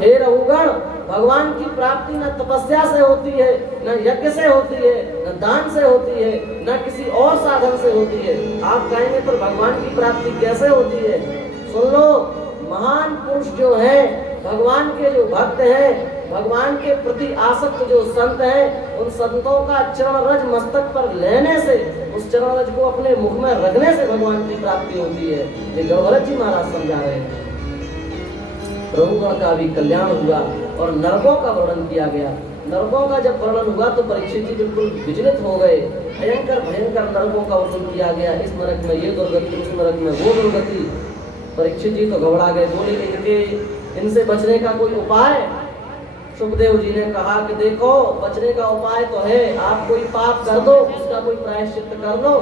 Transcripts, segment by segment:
हे रघुगण, भगवान की प्राप्ति न तपस्या से होती है, न यज्ञ से होती है, न दान से होती है, न किसी और साधन से होती है। आप कहेंगे पर भगवान की प्राप्ति कैसे होती है? सुन लो, महान पुरुष जो है, भगवान के जो भक्त हैं, भगवान के प्रति आसक्त जो संत हैं, उन संतों का चरण रज मस्तक पर लेने से, उस चरण रज को अपने मुख में रखने से भगवान की प्राप्ति होती है। ये गौरव जी महाराज समझा रहे हैं। प्रभुगण का भी कल्याण हुआ और नरकों का वर्णन किया गया। नरकों का जब वर्णन हुआ तो परीक्षित जी बिल्कुल विचलित हो गए। भयंकर भयंकर नरकों का वर्णन किया गया। इस नरक में ये दुर्गति, उस नरक में वो दुर्गति। परीक्षित जी तो घबरा गए, बोले इनसे बचने का कोई उपाय? सुखदेव जी ने कहा कि देखो, बचने का उपाय तो है, आप कोई पाप कर दो, उसका कोई प्रायश्चित कर दो,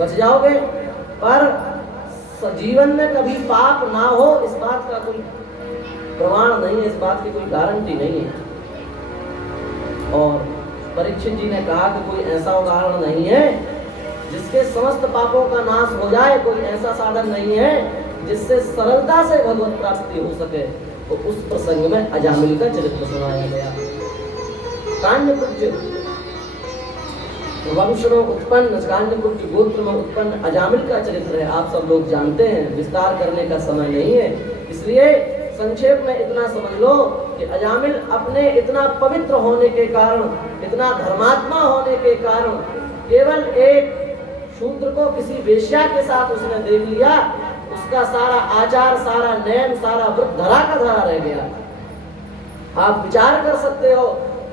बच जाओगे। पर जीवन में कभी पाप ना हो, इस बात का कोई प्रमाण नहीं है, इस बात की कोई गारंटी नहीं है। और परीक्षित जी ने कहा कि कोई ऐसा उदाहरण नहीं है जिसके समस्त पापों का नाश हो जाए, कोई ऐसा साधन नहीं है जिससे सरलता से भगवत प्राप्ति हो सके। तो उस प्रसंग में अजामिल का चरित्र सुनाया गया। कान्यकुब्ज वंश में उत्पन्न, कान्यकुब्ज गोत्र में उत्पन्न अजामिल का चरित्र है। आप सब लोग जानते हैं, विस्तार करने का समय नहीं है, इसलिए संक्षेप में इतना समझ लो कि अजामिल अपने इतना पवित्र होने के कारण, इतना धर्मात्मा होने के कारण, केवल एक शूद्र को किसी वेश्या के साथ उसने देख लिया, उसका सारा आचार, सारा नियम, सारा व्रत धरा का धरा रह गया। आप विचार कर सकते हो,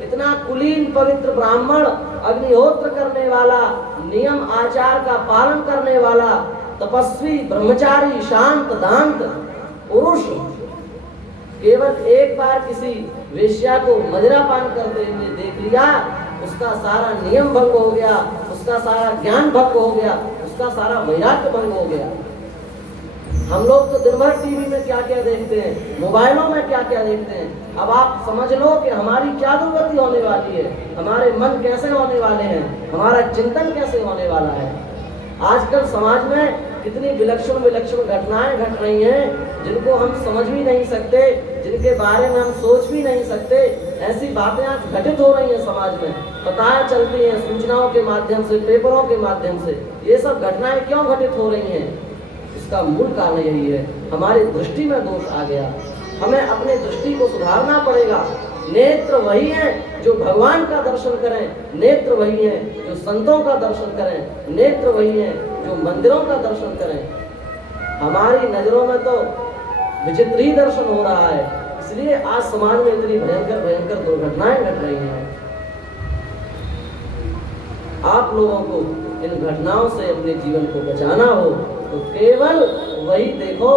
इतना कुलीन पवित्र ब्राह्मण, अग्निहोत्र करने वाला, नियम आचार का पालन करने वाला, तपस्वी, ब्रह्मचारी, शांत दांत पुरुष, केवल एक बार किसी वेश्या को मदिरा पान करते हुए देख लिया, उसका सारा नियम भंग हो गया, उसका सारा ज्ञान भंग हो गया, उसका सारा वैराग्य भंग हो गया। हम लोग तो दिन भर टीवी में क्या क्या देखते हैं, मोबाइलों में क्या क्या देखते हैं। अब आप समझ लो कि हमारी क्या दुर्गति होने वाली है, हमारे मन कैसे होने वाले हैं, हमारा चिंतन कैसे होने वाला है। आजकल समाज में कितनी विलक्षण विलक्षण घटनाएं घट रही हैं, जिनको हम समझ भी नहीं सकते, जिनके बारे में हम सोच भी नहीं सकते। ऐसी बातें आज घटित हो रही हैं समाज में, पता चलती हैं सूचनाओं के माध्यम से, पेपरों के माध्यम से। ये सब घटनाएं क्यों घटित हो रही हैं? इसका मूल कारण यही है, हमारी दृष्टि में दोष आ गया। हमें अपनी दृष्टि को सुधारना पड़ेगा। नेत्र वही हैं जो भगवान का दर्शन करें, नेत्र वही हैं जो संतों का दर्शन करें, नेत्र वही हैं जो मंदिरों का दर्शन करें। हमारी नजरों में तो विचित्र ही दर्शन हो रहा है, इसलिए आज समाज में इतनी भयंकर भयंकर दुर्घटनाएं घट रही हैं। आप लोगों को इन घटनाओं से अपने जीवन को बचाना हो तो केवल वही देखो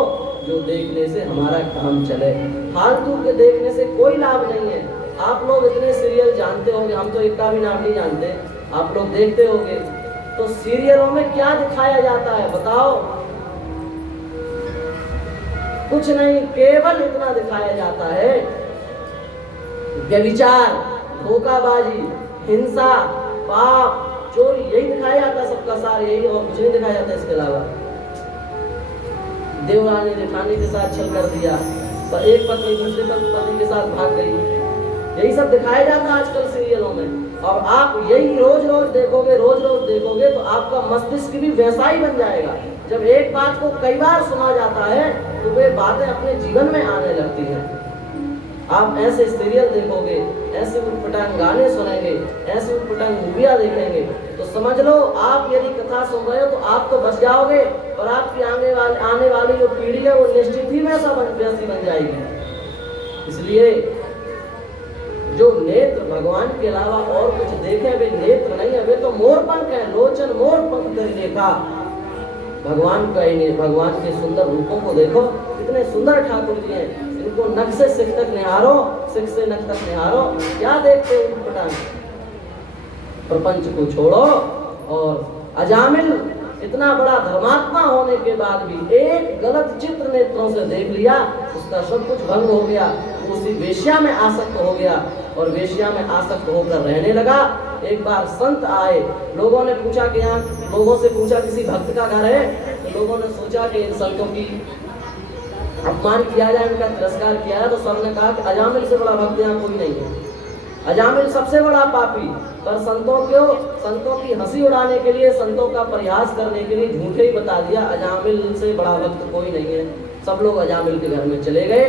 जो देखने से हमारा काम चले। फालतू के देखने से कोई लाभ नहीं है। आप लोग इतने सीरियल जानते होंगे, हम तो एक का भी नाम नहीं जानते, आप लोग देखते होंगे, तो सीरियलों में क्या दिखाया जाता है बताओ? कुछ नहीं, केवल इतना दिखाया जाता है, व्यभिचार, धोखाबाजी, हिंसा, पाप, चोरी, यही दिखाया जाता है। सबका सार यही, और कुछ नहीं दिखाया जाता इसके अलावा। देवरानी जेठानी के साथ छल कर दिया, पर एक पत्नी दूसरे पति के साथ भाग गई, यही सब दिखाया जाता है आजकल सीरियलों में। और आप यही रोज रोज देखोगे, रोज रोज देखोगे, तो आपका मस्तिष्क भी वैसा ही बन जाएगा। जब एक बात को कई बार सुना जाता है तो वे बातें अपने जीवन में आने लगती हैं। आप ऐसे सीरियल देखोगे, ऐसे उटपटांग गाने सुनेंगे, ऐसे उटपटांग मूवियाँ देखेंगे, तो समझ लो आप यदि कथा सुन रहे हो तो आप तो बच जाओगे, और आपकी आने वाली जो पीढ़ी है वो निश्चित ही वैसी बन जाएगी। इसलिए जो नेत्र भगवान के अलावा और कुछ देखे वे नेत्र नहीं है, वे तो मोरपंख है। लोचन मोर पंख कर देखा, भगवान का ही नहीं, भगवान के सुंदर रूपों को देखो, कितने सुंदर ठाकुर जी हैं। इनको नख से सिख तक निहारो, सिख से नख तक निहारो, क्या देखते हो उटपटांग? प्रपंच को छोड़ो। और अजामिल इतना बड़ा धर्मात्मा होने के बाद भी एक गलत चित्र नेत्रों से देख लिया, उसका सब कुछ भंग हो गया, उसी वेश्या में आसक्त हो गया और वेश्या में आसक्त होकर रहने लगा। एक बार संत आए, लोगों ने पूछा कि यहाँ, लोगों से पूछा किसी भक्त का घर है, तो लोगों ने सोचा कि इन संतों की अपमान किया जाए, उनका तिरस्कार किया है, तो सबने कहा कि अजामिल से बड़ा भक्त यहाँ कोई नहीं है, अजामिल सबसे बड़ा पापी। पर संतों की हंसी उड़ाने के लिए, संतों का प्रयास करने के लिए झूठे ही बता दिया अजामिल से बड़ा भक्त कोई नहीं है। सब लोग अजामिल के घर में चले गए।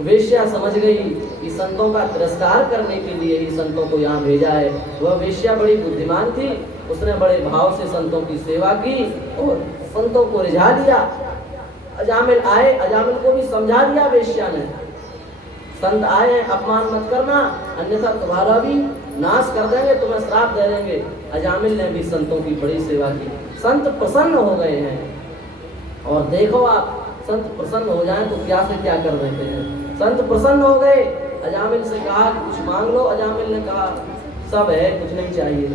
वेश्या समझ गई कि संतों का तिरस्कार करने के लिए ही संतों को यहाँ भेजा है। वह वेश्या बड़ी बुद्धिमान थी, उसने बड़े भाव से संतों की सेवा की और संतों को रिझा दिया। अजामिल आए, अजामिल को भी समझा दिया वेश्या ने, संत आए हैं, अपमान मत करना, अन्यथा तुम्हारा भी नाश कर देंगे, तुम्हें श्राप दे देंगे। अजामिल ने भी संतों की बड़ी सेवा की। संत प्रसन्न हो गए हैं। और देखो आप, संत प्रसन्न हो जाएं तो क्या से क्या कर देते हैं। संत प्रसन्न हो गए, अजामिल से कहा कुछ मांग लो। अजामिल ने कहा सब है, कुछ नहीं चाहिए,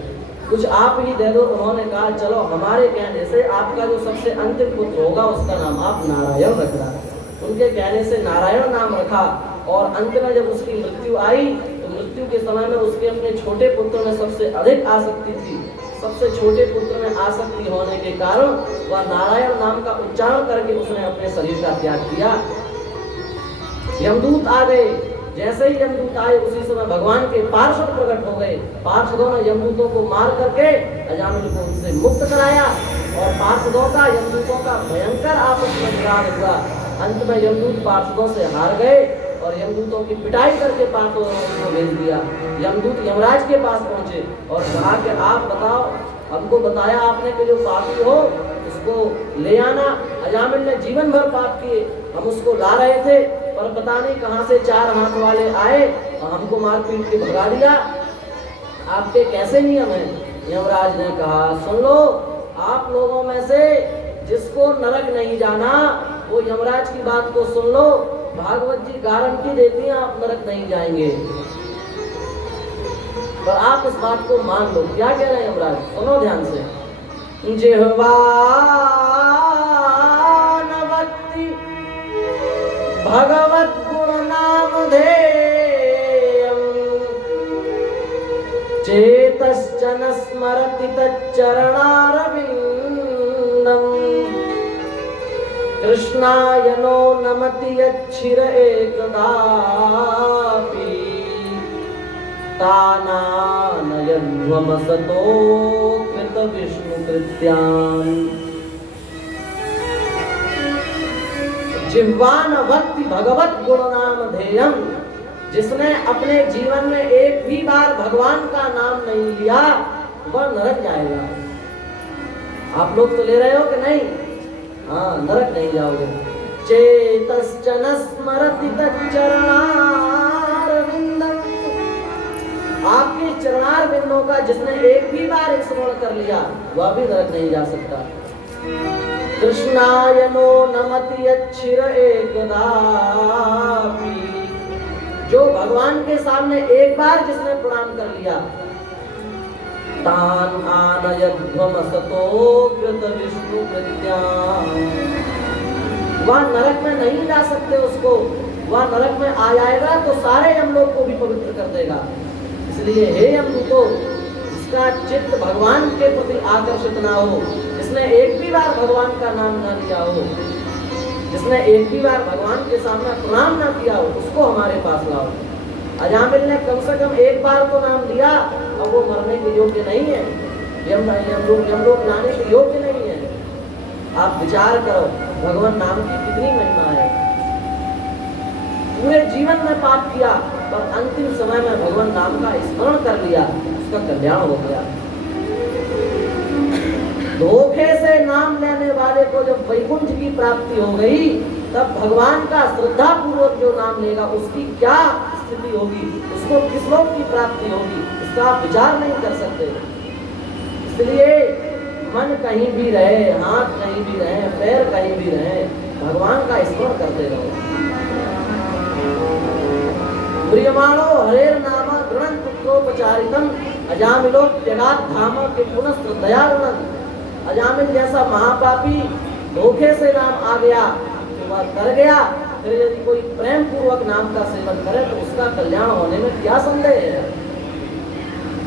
कुछ आप ही दे दो। उन्होंने कहा चलो हमारे कहने से आपका जो सबसे अंतिम पुत्र होगा उसका नाम आप नारायण रखना। उनके कहने से नारायण नाम रखा। और अंत में जब उसकी मृत्यु आई तो मृत्यु के समय में उसके अपने छोटे पुत्र में सबसे अधिक आसक्ति थी। सबसे छोटे पुत्र में आसक्ति होने के कारण वह नारायण नाम का उच्चारण करके उसने अपने शरीर का त्याग किया। यमदूत आ गए। जैसे ही यमदूत आए उसी समय भगवान के पार्षद प्रकट हो गए। पार्षदों ने यमदूतों को मार करके अजामिल को उनसे मुक्त कराया और पार्षदों का यमदूतों का भयंकर आपस में विवाद हुआ। अंत में यमदूत पार्षदों से हार गए और यमदूतों की पिटाई करके पार्षदों को भेज दिया। यमदूत यमराज के पास पहुंचे और कहा कि आप बताओ, हमको बताया आपने कि जो पापी हो उसको ले आना। अजामिल ने जीवन भर पाप किए, हम उसको ला रहे थे पर पता नहीं कहां से 4 हाथ वाले आए और हमको मार पीट के भगा दिया। आपके कैसे नियम है? यमराज ने कहा सुन लो, आप लोगों में से जिसको नरक नहीं जाना वो यमराज की बात को सुन लो। भागवत जी गारंटी देती हैं आप नरक नहीं जाएंगे, पर आप इस बात को मान लो। क्या कह रहे हैं यमराज, सुनो ध्यान से। जिह्वा न भक्ति भगवत गुण नामधेयम् चेतश्च न स्मरति तच्चरणारविन्दम् कृष्णाय नो नमति यच्छिर एकदापि तानानयध्वमसतो कृत विष्णु कृत्यान्। जिह्वान भक्ति भगवत गुण नामधेयम्, जिसने अपने जीवन में एक भी बार भगवान का नाम नहीं लिया वह नरक जाएगा। आप लोग तो ले रहे हो कि नहीं? हाँ, नरक नहीं जाओगे। चेतश्च न स्मरति तच्चरणारविन्दम्, आपके चरणारविंदों का जिसने एक भी बार स्मरण कर लिया वह भी नरक नहीं जा सकता। कृष्णाय नो नमति यच्छिर एकदापि, जो भगवान के सामने एक बार जिसने प्रणाम कर लिया तान आनयध्वमसतो कृत विष्णु कृत्यान्, वह नरक में नहीं जा सकते उसको। वह नरक में आ जाएगा तो सारे यमलोक को भी पवित्र कर देगा। इसलिए हे यमदूतों, जिसका चित्त भगवान के प्रति आकर्षित ना हो, जिसने एक भी बार भगवान का नाम ना लिया हो, जिसने एक भी बार भगवान के सामने प्रणाम ना किया हो, उसको हमारे पास लाओ। अजामिल ने कम से कम एक बार तो नाम लिया, अब वो मरने के योग्य नहीं है, यमलोक लाने के योग्य नहीं है। आप विचार करो भगवान नाम की कितनी महिमा है। पूरे जीवन में पाप किया पर अंतिम समय में भगवान नाम का स्मरण कर लिया, उसका कल्याण हो गया। धोखे से नाम लेने वाले को जब वैकुंठ की प्राप्ति हो गई तब भगवान का श्रद्धा पूर्वक जो नाम लेगा उसकी क्या स्थिति होगी, उसको किस लोक की प्राप्ति होगी, इसका आप विचार नहीं कर सकते। इसलिए मन कहीं भी रहे, हाथ कहीं भी रहे, पैर कहीं भी रहे, भगवान का स्मरण करते रहो। प्रियमाणो हरेर नाम गृणन पुत्रोपचारितम अजामिलो त्यगात् धाम के पुनः श्रद्धयारुणन। अजामिल जैसा महापापी धोखे से नाम आ गया तो वह कर गया, फिर यदि कोई प्रेम पूर्वक नाम का सेवन करे तो उसका कल्याण होने में क्या संदेह है।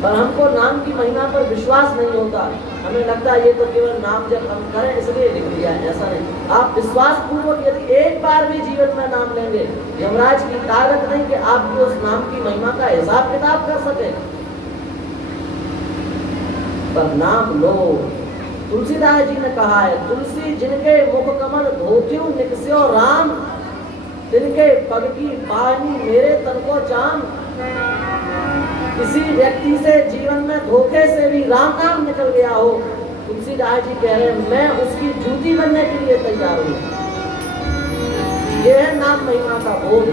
पर हमको नाम की महिमा पर विश्वास नहीं होता। हमें लगता है ये तो केवल नाम जब हम करें इसलिए लिख दिया है, ऐसा नहीं। आप विश्वास पूर्वक यदि एक बार भी जीवन में नाम लेंगे, यमराज की ताकत नहीं कि आपकी उस नाम की महिमा का हिसाब किताब कर सके, पर नाम लो। तुलसीदास जी ने कहा है, तुलसी जिनके मुख कमल धोत्यो निकस्यो राम, तिनके पग की पानी मेरे तन को चाम। किसी व्यक्ति से जीवन में धोखे से भी राम नाम निकल गया हो, तुलसीदास जी कह रहे हैं मैं उसकी जूती बनने के लिए तैयार हूं। यह है नाम महिमा का बोध।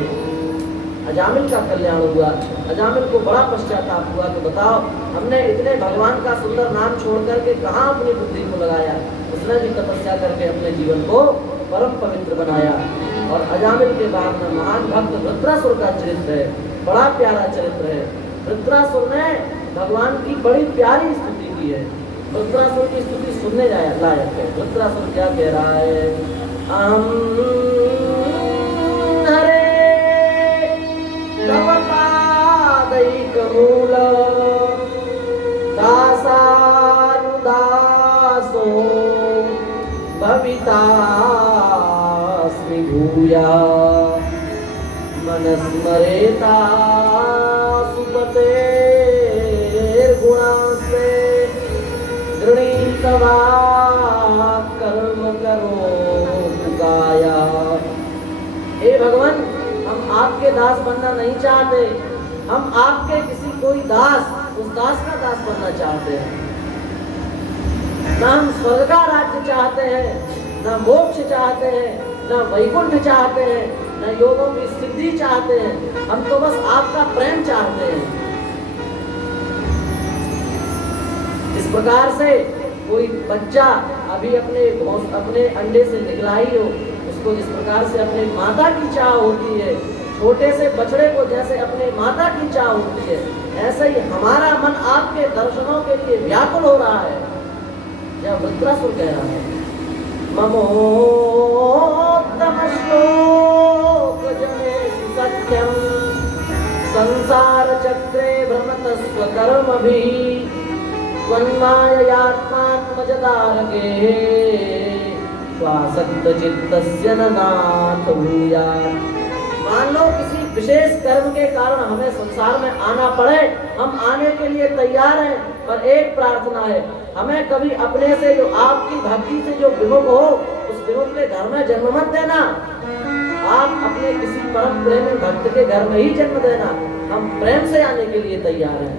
अजामिल का कल्याण हुआ, अजामिल को बड़ा पश्चाताप हुआ कि बताओ हमने इतने भगवान का सुंदर नाम छोड़ करके कहाँ अपनी बुद्धि को लगाया। उसने भी तपस्या करके अपने जीवन को परम पवित्र बनाया। और अजामिल के बाद में महान भक्त वृत्रासुर का चरित्र है, बड़ा प्यारा चरित्र है। वृत्रासुर ने भगवान की बड़ी प्यारी स्तुति की है। वृत्रासुर की स्तुति सुनने लायक है। वृत्रासुर क्या कह रहा है, हरे तव पादैकमूल दासानुदासो भवितास्मि भूया मनस्मरेता सुपते गुणास्ते गृणीतवा कर्म करो गाया। हे भगवान, हम आपके दास बनना नहीं चाहते, हम आपके किसी कोई दास, उस दास का दास बनना चाहते हैं। ना हम स्वर्ग का राज्य चाहते हैं, ना मोक्ष चाहते हैं, ना वैकुंठ चाहते हैं, ना योगों की सिद्धि चाहते हैं, हम तो बस आपका प्रेम चाहते हैं। इस प्रकार से कोई बच्चा अभी अपने अंडे से निकला ही हो, उसको जिस प्रकार से अपने माता की चाह होती है, छोटे से बछड़े को जैसे अपने माता की चाह होती है, ऐसे ही हमारा मन आपके दर्शनों के लिए व्याकुल हो रहा है। यह वृत्रासुर कह रहा है, ममोत्तम श्लोक जनेषु सत्यम संसार चक्रे भ्रमत स्वकर्मभिः त्वन्माययात्मात्मजतारके स्वासक्त चित्तस्य न नाथ भूयात्। मान लो किसी विशेष कर्म के कारण हमें संसार में आना पड़े, हम आने के लिए तैयार हैं, पर एक प्रार्थना है, हमें कभी अपने से जो आपकी भक्ति से जो विमुख हो, उस विमुख के घर में जन्म मत देना। आप अपने किसी परम प्रेमी भक्त के घर में ही जन्म देना, हम प्रेम से आने के लिए तैयार हैं।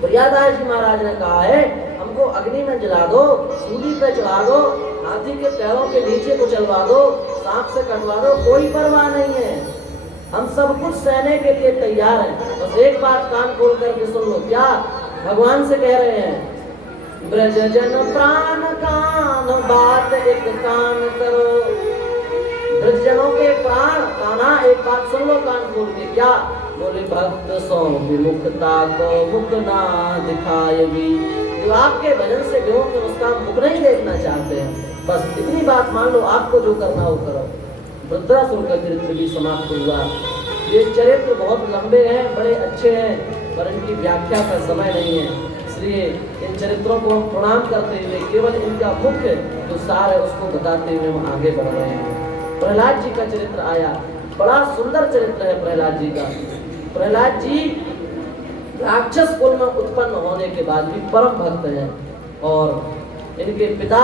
प्रियादास जी महाराज ने कहा है, हमको अग्नि में जला दो, सूली पे चढ़ा दो, हाथी के पैरों के नीचे को चलवा दो, सांप से कटवा दो, कोई परवाह नहीं है, हम सब कुछ सहने के लिए तैयार हैं। बस एक बात कान खोल करके सुन लो, क्या भगवान से कह रहे हैं, ब्रज जन प्राण कान बात एक कान करो। ब्रजजनों के प्राण काना, एक बात सुन लो कान खोल के, क्या बोले, भक्त सो विमुखता को मुख ना दिखाए भी। जो आपके भजन से विमुख है उसका मुख नहीं देखना चाहते हैं, बस इतनी बात मान लो, आपको जो करना हो करो। वृत्रासुर का चरित्र भी समाप्त हुआ। ये चरित्र बहुत लंबे हैं, बड़े अच्छे हैं, पर इनकी व्याख्या का समय नहीं है, इसलिए इन चरित्रों को हम प्रणाम करते हुए केवल इनका मुख्य जो सार है उसको बताते हुए हम आगे बढ़ रहे हैं। प्रहलाद जी का चरित्र आया, बड़ा सुंदर चरित्र है प्रहलाद जी का। प्रहलाद जी राक्षस कुल में उत्पन्न होने के बाद भी परम भक्त हैं, और इनके पिता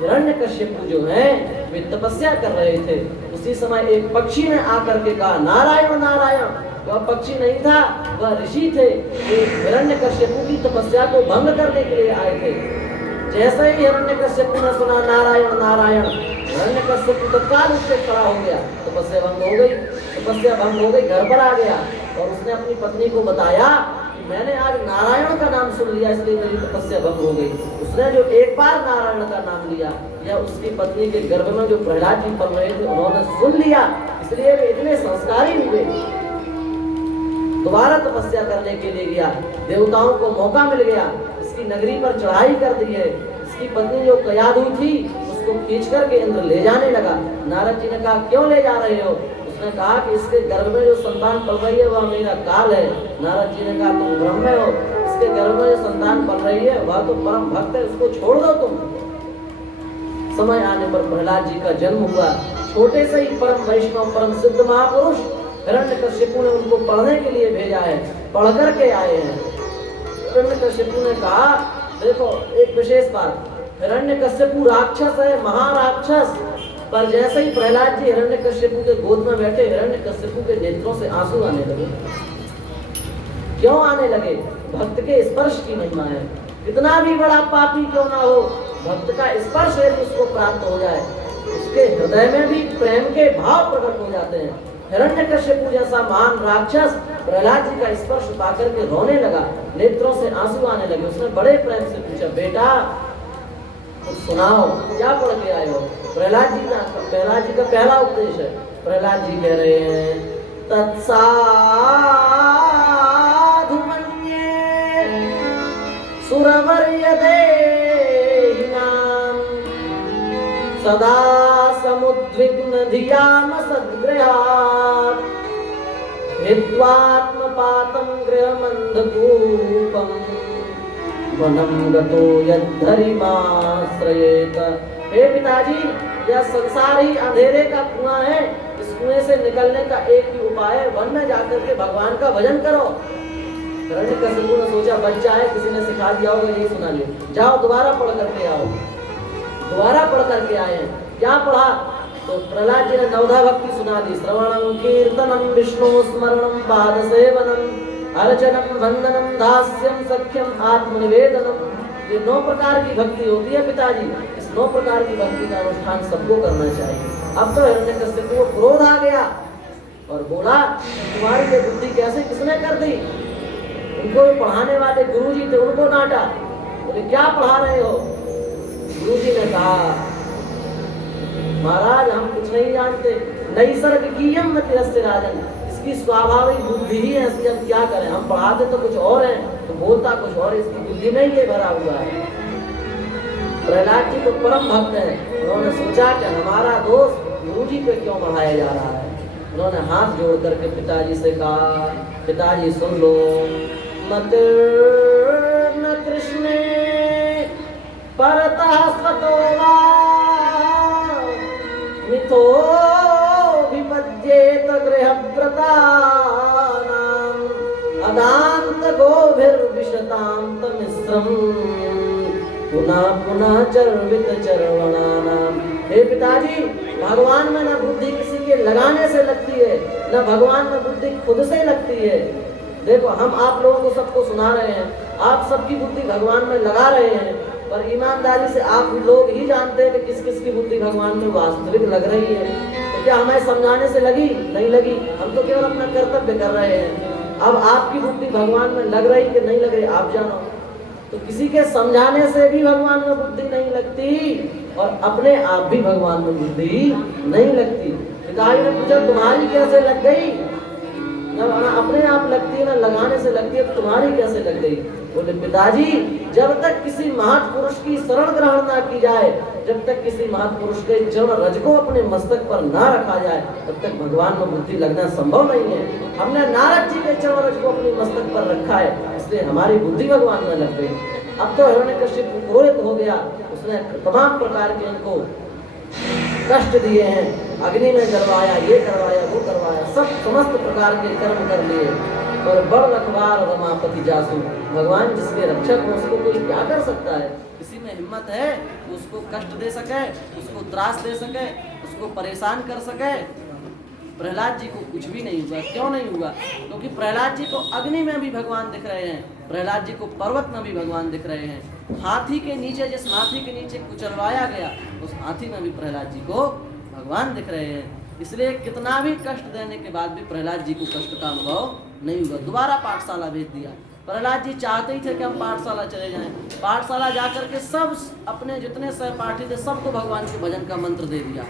हिरण्यकश्यप जो हैं वे तपस्या कर रहे थे। उसी समय एक पक्षी ने आकर के कहा, नारायण नारायण। वह पक्षी नहीं था, वह ऋषि थे, एक हिरण्यकश्यप की तपस्या को भंग करने के लिए आए थे। जैसे ही हिरण्यकश्यप ने सुना नारायण नारायण, हिरण्यकश्यप तत्काल उससे खड़ा हो गया, तपस्या भंग हो गई। तपस्या भंग हो गई, घर पर आ गया और उसने अपनी पत्नी को बताया कि मैंने आज नारायण का नाम सुन लिया, इसलिए मेरी तपस्या भंग हो गई। उसने जो एक बार नारायण का नाम लिया, या उसकी पत्नी के गर्भ में जो प्रहलाद जी पल रहे थे उन्होंने सुन लिया, इसलिए वे इतने संस्कारी हुए। दोबारा तपस्या करने के लिए गया, देवताओं को मौका मिल गया, इसकी नगरी पर चढ़ाई कर दी है। इसकी पत्नी जो कयाधु थी उसको खींच करके इंद्र ले जाने लगा। नारद जी ने कहा, क्यों ले जा रहे हो? उसने कहा कि इसके गर्भ में जो संतान पल रही है वह मेरा काल है। नारद जी ने कहा, तुम ब्रह्म हो, जिसके गर्भ में संतान पल रही है वह तो परम भक्त है, उसको छोड़ दो तुम। समय आने पर प्रहलाद जी का जन्म हुआ। छोटे से ही परम वैष्णव परम सिद्ध महापुरुष हिरण्यकश्यपु ने उनको पढ़ने के लिए भेजा है, पढ़ करके आए हैं। हिरण्यकश्यपु ने कहा, देखो एक विशेष बात, हिरण्यकश्यपु राक्षस है, महाराक्षस, पर जैसे ही प्रहलाद जी हिरण्यकश्यपु के गोद में बैठे, हिरण्यकश्यपु के नेत्रों से आंसू आने लगे। क्यों आने लगे? भक्त के स्पर्श की महिमा है। कितना भी बड़ा पापी क्यों ना हो, भक्त का स्पर्श यदि उसको प्राप्त हो जाए, उसके हृदय में भी प्रेम के भाव प्रकट हो जाते हैं। हिरण्यकश्यपु जैसा महान राक्षस प्रहलाद जी का स्पर्श पाकर के रोने लगा, नेत्रों से आंसू आने लगे। उसने बड़े प्रेम से पूछा, बेटा कुछ सुनाओ, क्या पढ़ के आए हो? प्रहलाद जी का पहला उपदेश है। प्रहलाद जी कह रहे हैं, तत्साधु मन्ये सुरवर्य देहिनां सदा समुद्विग्न धियाम सद्गृहात् हित्वात्मपातं गृहमन्धकूपम् वनं गतो यद्धरिमाश्रयेत। हे पिताजी, यह संसार ही अंधेरे का कुआं है, इस कुएं से निकलने का एक ही उपाय है, वन में जाकर के भगवान का भजन करो। हिरण्यकश्यपु ने सोचा बच्चा है, किसी ने सिखा दिया होगा, यही सुना लिया, जाओ दोबारा पढ़ करके आओ। दोबारा पढ़ करके आए। क्या पढ़ा? तो प्रहलाद जी ने नवधा भक्ति सुना दी। श्रवणं कीर्तनं विष्णु स्मरणं पाद सेवनम अर्चनम वंदनम दास्यम सख्यम आत्मनिवेदनम। ये 9 प्रकार की भक्ति होती है पिताजी। इस 9 प्रकार की भक्ति का अनुष्ठान सबको करना चाहिए। अब तो हिरण्यकश्यपु को क्रोध आ गया और बोला, तुम्हारी ये बुद्धि कैसे किसने कर दी? उनको पढ़ाने वाले गुरुजी थे, उनको डांटा। बोले क्या पढ़ा रहे हो? गुरुजी ने कहा, महाराज हम कुछ नहीं जानते, नैसर्गिकीयम मतिरस्य राजन, इसकी स्वाभाविक बुद्धि ही ऐसी, हम क्या करें? हम पढ़ाते तो कुछ और हैं, तो बोलता कुछ और, इसकी बुद्धि में ये भरा हुआ है। प्रहलाद जी तो परम भक्त हैं, उन्होंने सोचा कि हमारा दोस्त गुरुजी पे क्यों बढ़ाया जा रहा है। उन्होंने हाथ जोड़ करके पिताजी से कहा, पिताजी सुन लो, मतिर्न कृष्णे परतः स्वतो वा मिथो विपद्येत गृहव्रतानां अदान्त गोभिर्विशतान्त मिश्रम् पुनः पुनः चर्वित चर्वणानां। हे पिताजी, भगवान में न बुद्धि किसी के लगाने से लगती है, न भगवान में बुद्धि खुद से लगती है। देखो हम आप लोगों को सबको सुना रहे हैं, आप सबकी बुद्धि भगवान में लगा रहे हैं, पर ईमानदारी से आप लोग ही जानते हैं कि किस किस की बुद्धि भगवान में वास्तविक लग रही है। तो क्या हमें समझाने से लगी? नहीं लगी, हम तो केवल अपना कर्तव्य कर रहे हैं। अब आपकी बुद्धि भगवान में लग रही कि नहीं लग रही आप जानो। तो किसी के समझाने से भी भगवान में बुद्धि नहीं लगती और अपने आप भी भगवान में बुद्धि नहीं लगती। पिताजी ने पूछा, तुम्हारी कैसे लग गई? जब अपने आप लगती है ना लगाने से लगती है, तुम्हारी कैसे लग गई? बोले पिताजी, जब तक किसी महापुरुष की शरण ग्रहण ना की जाए, जब तक किसी महापुरुष के चरण रज को अपने मस्तक पर ना रखा जाए, तब तक भगवान में बुद्धि लगना संभव नहीं है। हमने नारद जी के चरण रज को अपने मस्तक पर रखा है, इसलिए हमारी बुद्धि भगवान में लग गई। अब तो हिरण्यकश्यपु क्रोधित हो गया, उसने तमाम प्रकार के इनको कष्ट दिए हैं, अग्नि में जलवाया, ये करवाया, वो करवाया, सब समस्त प्रकार के कर्म कर लिए। और बड़ रखवार रमापति जासू, भगवान जिसके रक्षक हो उसको कोई क्या कर सकता है? किसी में हिम्मत है उसको कष्ट दे सके, उसको त्रास दे सके, उसको परेशान कर सके? प्रहलाद जी को कुछ भी नहीं हुआ। क्यों नहीं हुआ? क्योंकि प्रहलाद जी को अग्नि में भी भगवान दिख रहे हैं, प्रहलाद जी को पर्वत में भी भगवान दिख रहे हैं, हाथी के नीचे, जिस हाथी के नीचे कुचलवाया गया उस हाथी में भी प्रहलाद जी को भगवान दिख रहे हैं। इसलिए कितना भी कष्ट देने के बाद भी प्रहलाद जी को कष्ट का अनुभव नहीं हुआ। दोबारा पाठशाला भेज दिया। प्रहलाद जी चाहते ही थे कि हम पाठशाला चले जाएं। पाठशाला जाकर के सब अपने जितने सहपाठी थे सबको भगवान के भजन का मंत्र दे दिया,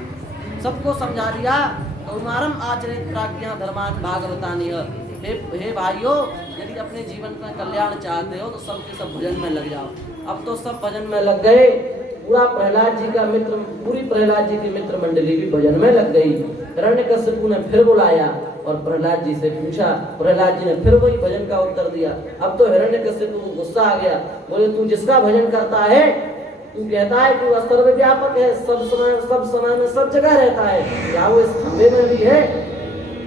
सबको समझा दिया। कौमारम आचरित प्राज्ञा धर्मान भागवतानि। हे भाइयों, यदि अपने जीवन का कल्याण चाहते हो तो सबके सब भजन में लग जाओ। अब तो सब भजन में लग गए। पूरी प्रहलाद जी की मित्र मंडली भी भजन में लग गई। हिरण्यकश्यपु ने फिर बुलाया, और प्रहलाद जी से पूछा। प्रहलाद जी ने फिर वही भजन का उत्तर दिया। अब तो हिरण्यकशिपु को गुस्सा आ गया। बोले तू जिसका भजन करता है, तू कहता है कि वह सर्वव्यापक है, सब समय में सब जगह रहता है, क्या वो इस खंबे में भी है?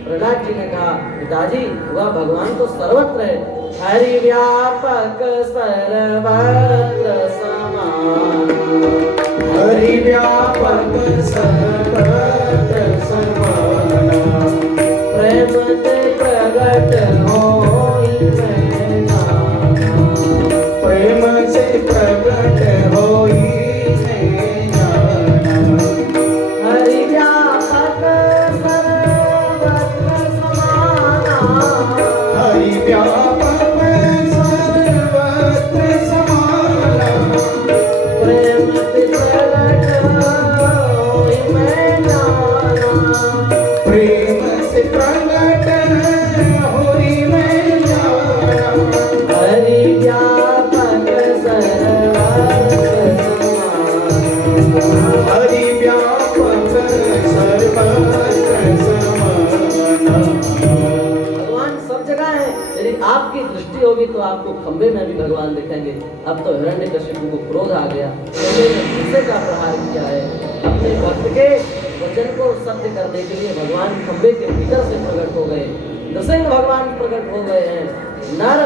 प्रहलाद जी ने कहा पिताजी वह भगवान तो सर्वत्र है, हरि व्यापक सर्वत्र समान, हरि व्यापक सर्वत्र समान, प्रेम से प्रगट होई मैं जाना, प्रेम से प्रगट होई मैं जाना, हरि व्यापक सर्वत्र समाना, हरि व्यापक सर्वत्र समाना, प्रेम से प्रगट होई मैं जाना, प्रेम से प्रगट होई मैं जाना, हरि व्यापक सर्वत्र समाना। हरि व्यापक सर्वत्र समाना। भगवान सब जगह है। यदि आपकी दृष्टि होगी तो आपको खंबे में भी भगवान दिखेंगे। अब तो हिरण्यकशिपु को क्रोध आ गया, खंबे में गुस्से का प्रहार किया है। अपने भक्त के वचन को सत्य करने के लिए भगवान खंबे के भीतर से प्रकट हो गए। नृसिंह भगवान प्रकट हो गए हैं। नर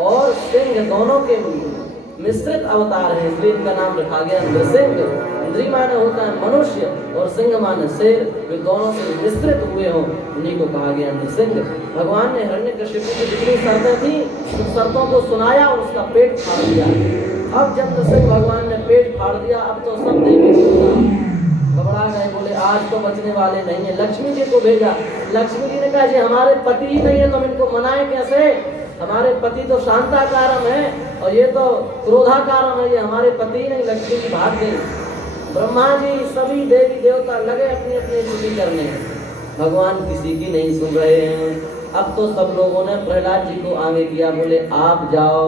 और सिंह दोनों के मिश्रित अवतार है, इसलिए इनका नाम रखा गया नृसिंह। इंद्री माने होता है मनुष्य और सिंह माने शेर, वे दोनों से मिश्रित हुए हो, उन्हीं को कहा गया नृसिंह। भगवान ने हिरण्यकशिपु की जितनी शर्तें थी उन शर्तों को सुनाया और उसका पेट फाड़ दिया। अब जब नृसिंह भगवान ने पेट फाड़ दिया, अब तो सब देवी देवता घबरा गए, बोले आज तो बचने वाले नहीं है। लक्ष्मी जी को भेजा। लक्ष्मी जी ने कहा जी हमारे पति ही नहीं है, तुम इनको मनाए कैसे? हमारे पति तो शांताकारम है और ये तो क्रोधाकारम है, ये हमारे पति ही नहीं। लक्ष्मी जी भाग गई। ब्रह्मा जी सभी देवी देवता लगे अपनी अपनी स्तुति करने, भगवान किसी की नहीं सुन रहे हैं। अब तो सब लोगों ने प्रहलाद जी को आगे किया, बोले आप जाओ।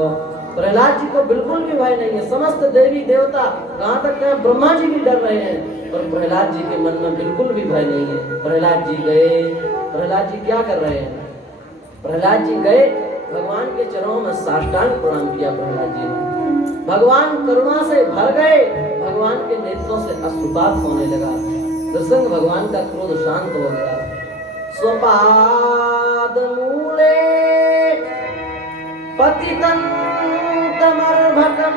प्रहलाद जी को बिल्कुल भी भय नहीं है। समस्त देवी देवता कहाँ तक है, ब्रह्मा जी भी डर रहे हैं और प्रहलाद जी के मन में बिल्कुल भी भय नहीं है। प्रहलाद जी गए। प्रहलाद जी क्या कर रहे हैं? प्रहलाद जी गए, भगवान के चरणों में साष्टांग प्रणाम किया प्रहलाद जी ने। भगवान करुणा से भर गए, भगवान के नेत्रों से अश्रुपात होने लगा। नृसिंह भगवान का क्रोध शांत हो गया। स्वपाद मूले पतितं तमर्भकं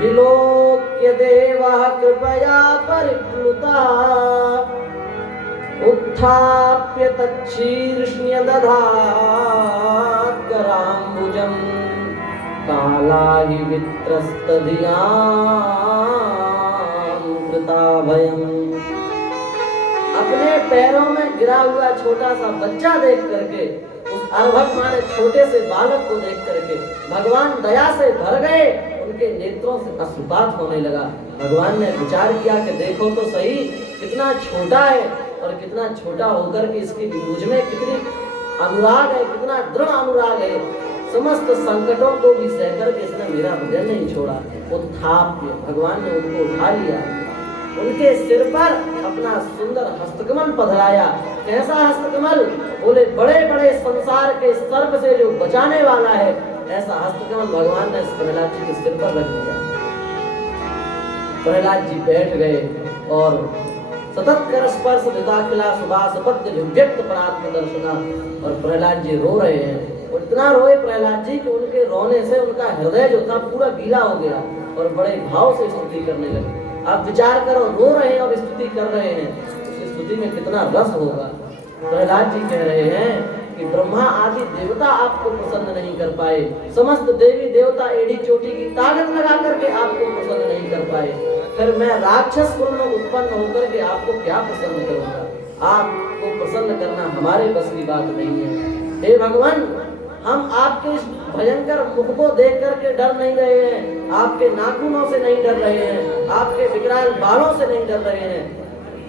विलोक्य देवः कृपया परिप्लुतः उत्थाप्य तच्छीर्ष्ण्य दधात् कराम्बुजं कालाहि वित्रस्तधियां कृताभयम्। अपने पैरों में गिरा हुआ छोटा सा बच्चा देख करके, उस अर्भक माने छोटे से बालक को देख करके भगवान दया से भर गए, उनके नेत्रों से अश्रुपात होने लगा। भगवान ने विचार किया कि देखो तो सही कितना छोटा है और कितना छोटा होकर के इसकी मुझ में कितनी अनुराग है, कितना दृढ़ अनुराग है। समस्त संकटों को भी सहकर के इसने मेरा भजन नहीं छोड़ा। उत्थाप्य भगवान ने उनको उठा लिया, उनके सिर पर अपना सुंदर हस्तकमल पधराया। कैसा हस्तकमल? बोले बड़े बड़े संसार के सर्प से जो बचाने वाला है, ऐसा हस्तकमल भगवान ने प्रहलाद जी के सिर पर रख दिया। प्रहलाद जी बैठ गए और सतत कर स्पर्श दिदाखिला सुभाष पद्य व्यक्त परात्म दर्शना। और प्रहलाद जी रो रहे हैं और इतना रोए प्रहलाद जी कि उनके रोने से उनका हृदय जो था पूरा गीला हो गया और बड़े भाव से स्तुति करने लगे। आप विचार करो, रो रहे हैं और स्तुति कर रहे हैं, उस स्तुति में कितना रस होगा। प्रहलाद जी कह रहे हैं कि ब्रह्मा आदि देवता आपको प्रसन्न नहीं कर पाए, समस्त देवी देवता एड़ी चोटी की ताकत लगा करके आपको प्रसन्न नहीं कर पाए, फिर मैं राक्षस कुल में उत्पन्न होकर के आपको क्या प्रसन्न करूंगा? आपको प्रसन्न करना हमारे बस की बात नहीं है। हे भगवान, हम आपके इस भयंकर मुख को देख करके डर नहीं रहे हैं, आपके नाखूनों से नहीं डर रहे हैं, आपके विकराल बालों से नहीं डर रहे हैं।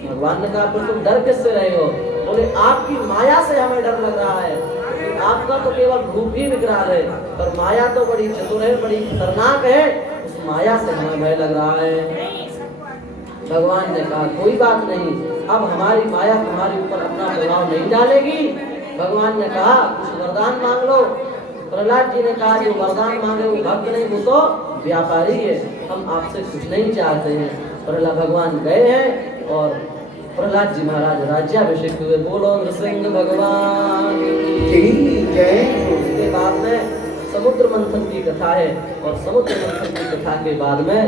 भगवान ने कहा फिर तुम डर किससे रहे हो? बोले आपकी माया से हमें डर लग रहा है, कि आपका तो केवल रूप ही विकराल है, पर माया तो बड़ी चतुर है, बड़ी खतरनाक है, उस माया से हमें भय लग रहा है। भगवान ने कहा कोई बात नहीं, अब हमारी माया तुम्हारे ऊपर अपना प्रभाव नहीं डालेगी। भगवान ने कहा कुछ वरदान मांग लो। प्रहलाद जी ने कहा जो वरदान मांगे वो भक्त नहीं, वो तो व्यापारी है, हम आपसे कुछ नहीं चाहते हैं। प्रहलाद भगवान गए हैं और प्रहलाद जी महाराज राज्याभिषेक हुए। बोलो नृसिंह भगवान की जय। उसके बाद में समुद्र मंथन की कथा है और समुद्र मंथन की कथा के बाद में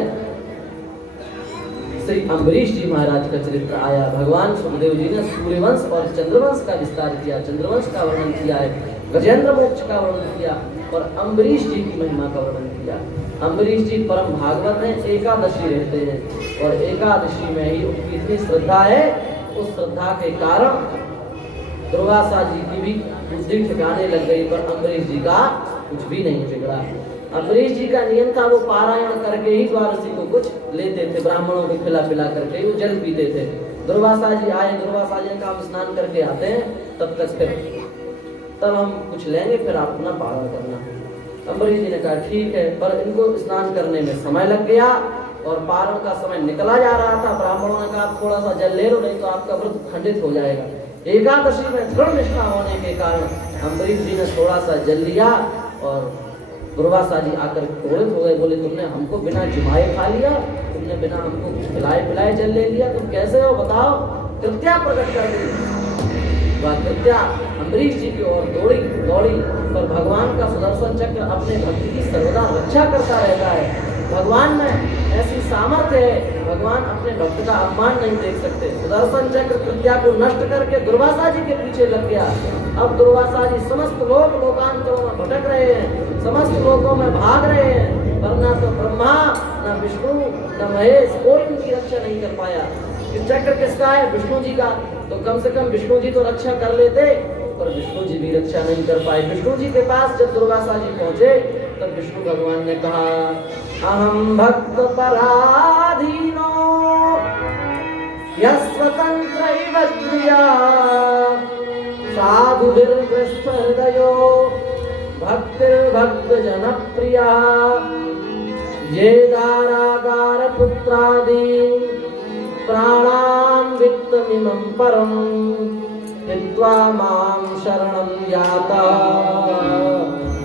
श्री अम्बरीश जी महाराज का चरित्र आया। भगवान सुखदेव जी ने सूर्यवंश और चंद्रवंश का विस्तार किया, चंद्रवंश का वर्णन किया है, गजेंद्र मोक्ष का वर्णन किया और अम्बरीश जी की महिमा का वर्णन किया। अम्बरीश जी परम भागवत हैं, एकादशी रहते हैं और एकादशी में ही उनकी इतनी श्रद्धा है, उस श्रद्धा के कारण दुर्वासा जी की भी बुद्धि ठिकाने लग गई, पर अम्बरीश जी का कुछ भी नहीं बिगड़ा। अम्बरीश जी का नियम था वो पारायण करके ही द्वादशी को कुछ लेते थे, ब्राह्मणों को खिला पिला करके वो जल पीते थे। दुर्वासा जी आए, दुर्वासा जी का हम स्नान करके आते हैं, तब हम कुछ लेंगे, फिर आप अपना पारण करना। अम्बरीश जी ने कहा ठीक है, पर इनको स्नान करने में समय लग गया और पारण का समय निकला जा रहा था। ब्राह्मणों ने कहा थोड़ा सा जल ले लो, नहीं तो आपका व्रत खंडित हो जाएगा। एकादशी में दृढ़ निष्ठा होने के कारण अम्बरीश जी ने थोड़ा सा जल लिया और दुर्वासा जी आकर क्रोधित हो गए, बोले तुमने हमको बिना जुमाए खा लिया, तुमने बिना हमको खिलाए पिलाए जल ले लिया, तुम कैसे हो बताओ। कृत्या प्रकट कर दी। वह कृत्या अम्बरीश जी की ओर दौड़ी, पर भगवान का सुदर्शन चक्र अपने भक्त की सर्वदा रक्षा करता रहता है। भगवान में ऐसी सामर्थ्य है, भगवान अपने भक्त का अपमान नहीं देख सकते। सुदर्शन चक्र कृत्या को नष्ट करके दुर्वासा जी के पीछे लग गया। अब दुर्वासा जी समस्त लोकांतरों में भटक रहे हैं, समस्त लोकों में भाग रहे हैं, पर ना तो ब्रह्मा न विष्णु न महेश कोई उनकी रक्षा नहीं कर पाया। इस चक्र किसका है? विष्णु जी का। तो कम से कम विष्णु जी तो रक्षा कर लेते, पर विष्णु जी भी रक्षा नहीं कर पाए। विष्णु जी के पास जब दुर्वासा जी पहुंचे तब विष्णु भगवान ने कहा अहम भक्त पराधीनो यस्वतंत्र क्रिया साधुभिर्ग्रस्त हृदयो भक्तिर्भक्त जनप्रिया ये दारागार पुत्रादि प्राणान् वित्तमिमं परम हित्वा मां शरणं याता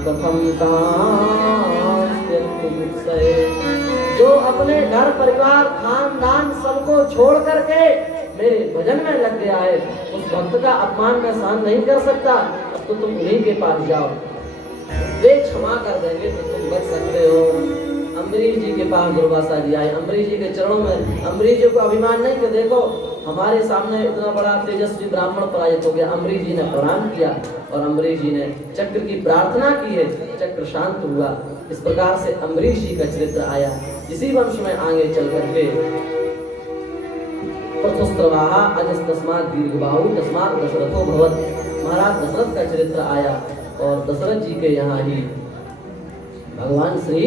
कथं तास्त्यन्तमुत्सहे। जो अपने घर परिवार खानदान सबको छोड़ करके मेरे भजन में लग गया है, उस भक्त का अपमान मैं सहन नहीं कर सकता। अब तो तुम उन्हीं के पास जाओ, वे क्षमा कर देंगे तो तुम बच सकते हो। अम्बरीश जी के पास दुर्वासा जी आए, अम्बरीश जी के चरणों में। अम्बरीश जी को अभिमान नहीं कि देखो हमारे सामने इतना बड़ा तेजस्वी ब्राह्मण पराजित हो गया। अम्बरीश जी ने प्रणाम किया और अम्बरीश जी ने चक्र की प्रार्थना की है, चक्र शांत हुआ। इस प्रकार से अम्बरीश जी का चरित्र आया। इसी वंश में आगे चल करके प्रथुस्त्रवाहा अजस्तस्मात् दीर्घबाहु तस्मात् दशरथो भवत्, महाराज दशरथ का चरित्र आया और दशरथ जी के यहाँ ही भगवान श्री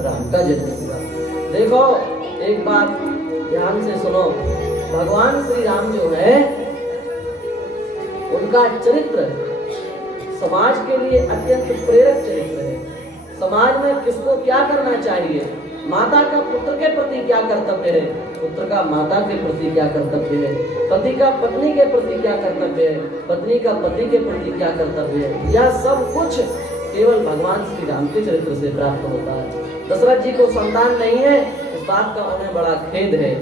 राम का जन्म हुआ। देखो एक बात ध्यान से सुनो, भगवान श्री राम जो है उनका चरित्र समाज के लिए अत्यंत प्रेरक चरित्र है। समाज में किसको क्या करना चाहिए, माता का पुत्र के प्रति क्या कर्तव्य है, पुत्र का माता के प्रति क्या कर्तव्य है, पति का पत्नी के प्रति क्या कर्तव्य है, पत्नी का पति के प्रति क्या कर्तव्य है, यह सब कुछ केवल भगवान श्री राम के चरित्र से प्राप्त होता है। दशरथ जी को संतान नहीं है, इस बात का उन्हें बड़ा खेद है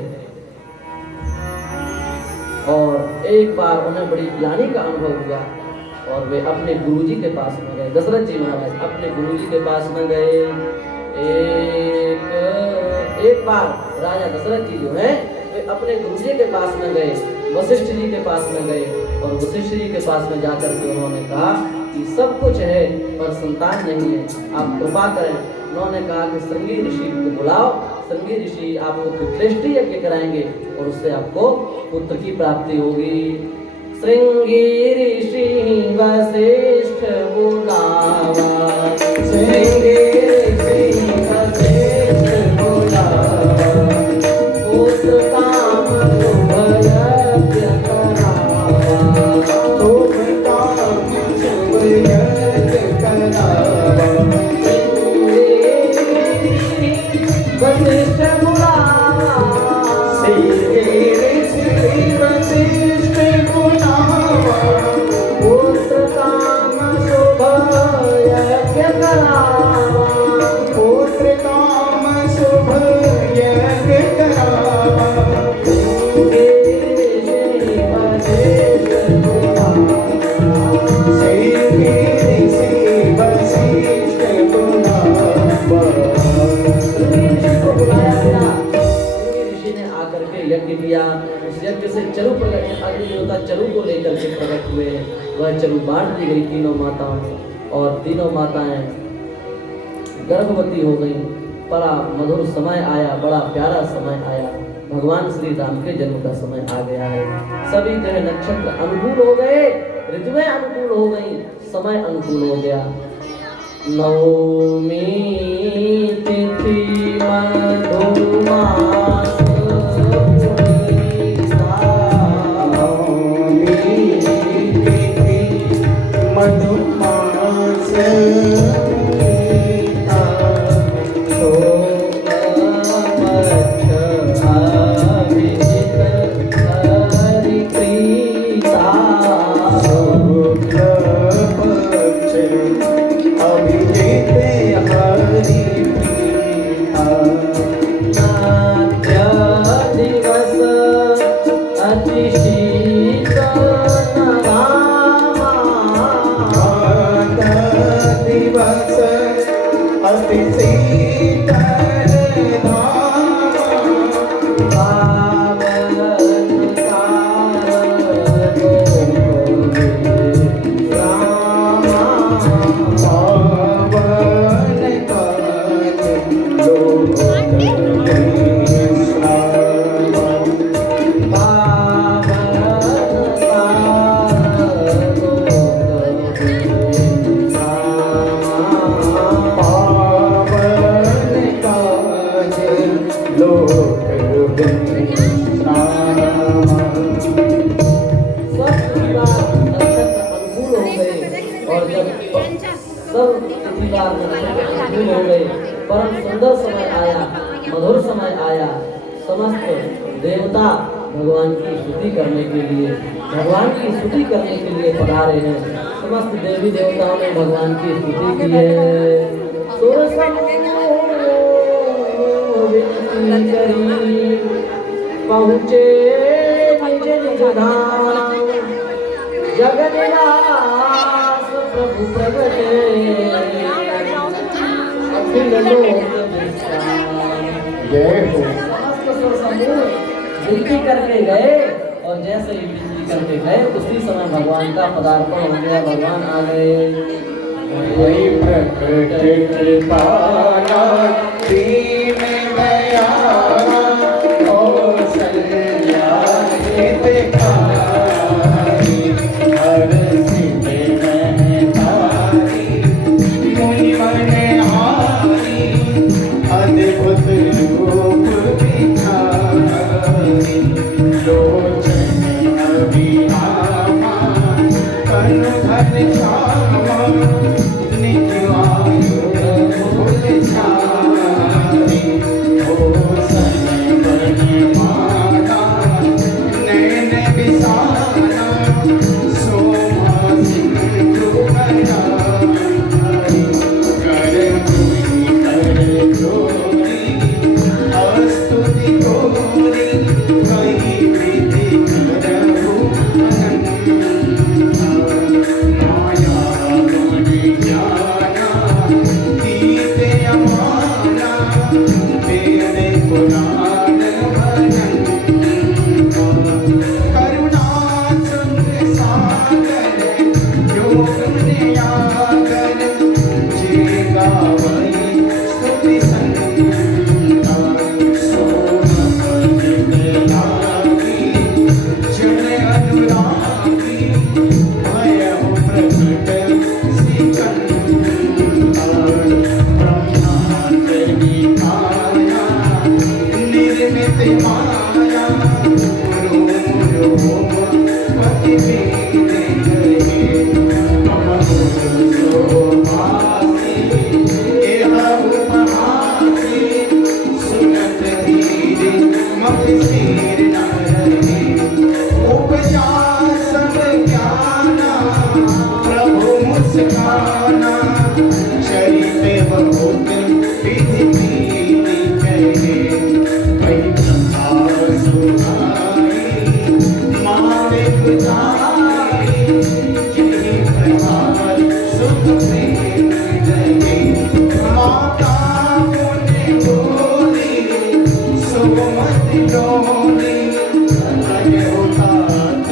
और एक बार उन्हें बड़ी ग्लानि का अनुभव हुआ और वे अपने गुरुजी के पास में गए। दशरथ जी महाराज अपने गुरुजी के पास में गए। एक बार राजा दशरथ जी जो है वे अपने गुरुजी के पास में गए, वशिष्ठ जी के पास में गए और वशिष्ठ जी के पास में जाकर के उन्होंने कहा कि सब कुछ है पर संतान नहीं है, आप कृपा करें। उन्होंने कहा कि श्रृंगी ऋषि को बुलाओ, श्रृंगी ऋषि आपको पुत्रेष्टि यज्ञ कराएंगे और उससे आपको पुत्र की प्राप्ति होगी। श्रृंगी ऋषि वशिष्ठ बुलावा, श्रृंगी ऋषि वशिष्ठ बुलावा, पुत्र काम शुभ यज्ञ करावा, शुभ काम शुभ यज्ञ करावा। वशिष्ठ बुलावा, अपनी देवता चरु को लेकर के प्रकट हुए। वह चरु बांट दी गई तीनों माताओं और तीनों माताएं गर्भवती हो गई। बड़ा मधुर समय आया, बड़ा प्यारा समय आया। भगवान श्री राम के जन्म का समय आ गया है। सभी ग्रह नक्षत्र अनुकूल हो गए, ऋतुएं अनुकूल हो गई, समय अनुकूल हो गया। नवमी तिथि मधुमास मधुमास परम सुंदर समय आया, मधुर समय आया। समस्त देवता भगवान की स्तुति करने के लिए, भगवान की स्तुति करने के लिए पधारे हैं। समस्त देवी देवताओं ने भगवान की स्तुति की है। पहुँचे निज निज धाम, जगन्नाथ प्रभु प्रगटे विनती करके गए और जैसे ही विनती करके गए उसी समय भगवान का पदार्पण हो गया। भगवान आ गए। वही प्रकट कृपाला दीन दयाला कौशल्या हितकारी हर सिद्ध महतारी मुनि मन हारी अद्भुत रूप दिखाई लोचन अभिरामा तनु धन श्यामा नित्य आयु भूल छाई ओ सन बन माना नैन विसाना सोमा सिंधु बनाई कर जोरी अस्तुति गोरी कई प्रीति करहु माया गुण ज्ञाना दीते अमाना वेद पुराण भजन करुणा संग सागर योग नियागर जे गावई स्तुति संता सोनपति लागी जन अनुरागी भयहु प्रकट सिकंता ब्रह्मांडनी काया निर्मित माया गुरु पति वेद गए मम सोमासी एहु महासी सुनत धीरे मति सिर न रहे उपजा सब ज्ञाना प्रभु मुस्काना चरित बहुत विधि प्रीति कहे कई प्रकार सुनाई मावे बुझाई यही प्रकार सुख प्रेम रहे माता पुण्य बोली सुमति डोली अय उतात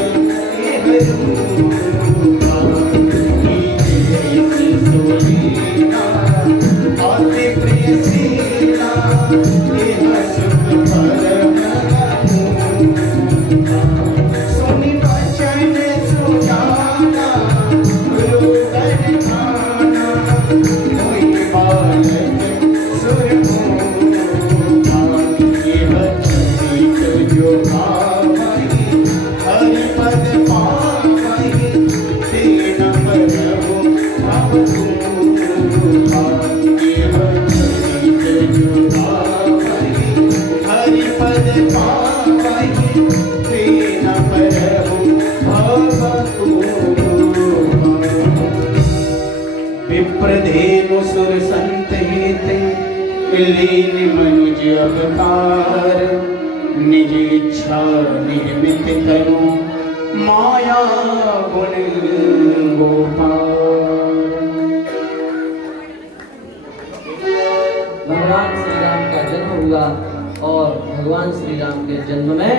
विप्रधेनु सुर संत हित लीन मनुज अवतार निज इच्छा निर्मित करो माया गुण गोपाल। भगवान श्री राम का जन्म हुआ और भगवान श्री राम के जन्म में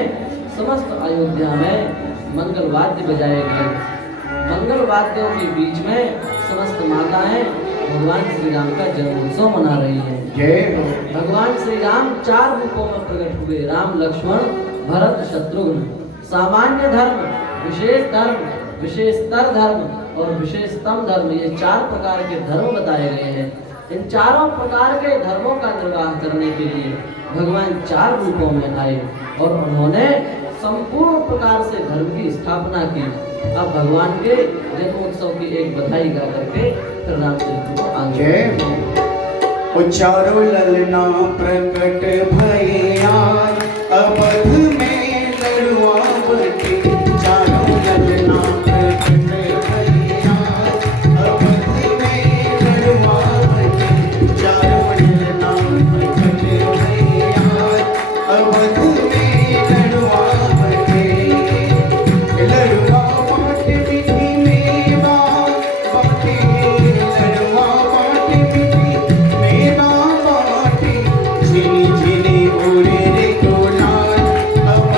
समस्त अयोध्या में मंगल वाद्य बजाए गए। मंगल वाद्यों के बीच में समस्त माताएं भगवान श्री राम का जन्मोत्सव मना रही हैं। जय हो। भगवान श्री राम 4 रूपों में प्रकट हुए, राम लक्ष्मण भरत शत्रुघ्न। सामान्य धर्म, विशेष धर्म, विशेषतर धर्म और विशेषतम धर्म, ये 4 प्रकार के धर्म बताए गए हैं। इन चारों प्रकार के धर्मों का निर्वाह करने के लिए भगवान 4 रूपों में आए और उन्होंने संपूर्ण प्रकार से धर्म की स्थापना की। अब भगवान के जन्मोत्सव की एक बधाई गा करके फिर रामचरित्र को आगे। जय हो। ओ चारों ललना प्रकट भैया अवध में लड़ुआ बटे, चारों ललना प्रकट भैया अवध में लड़ुआ बटे, चारों ललना प्रकट भैया अवध में लड़ुआ बटे। लड़ुआ बाटे विधि मेवा बाटे, लड़ुआ बाटे विधि मेवा बाटे, झिनी झिनी उड़े रे गुलाल अवध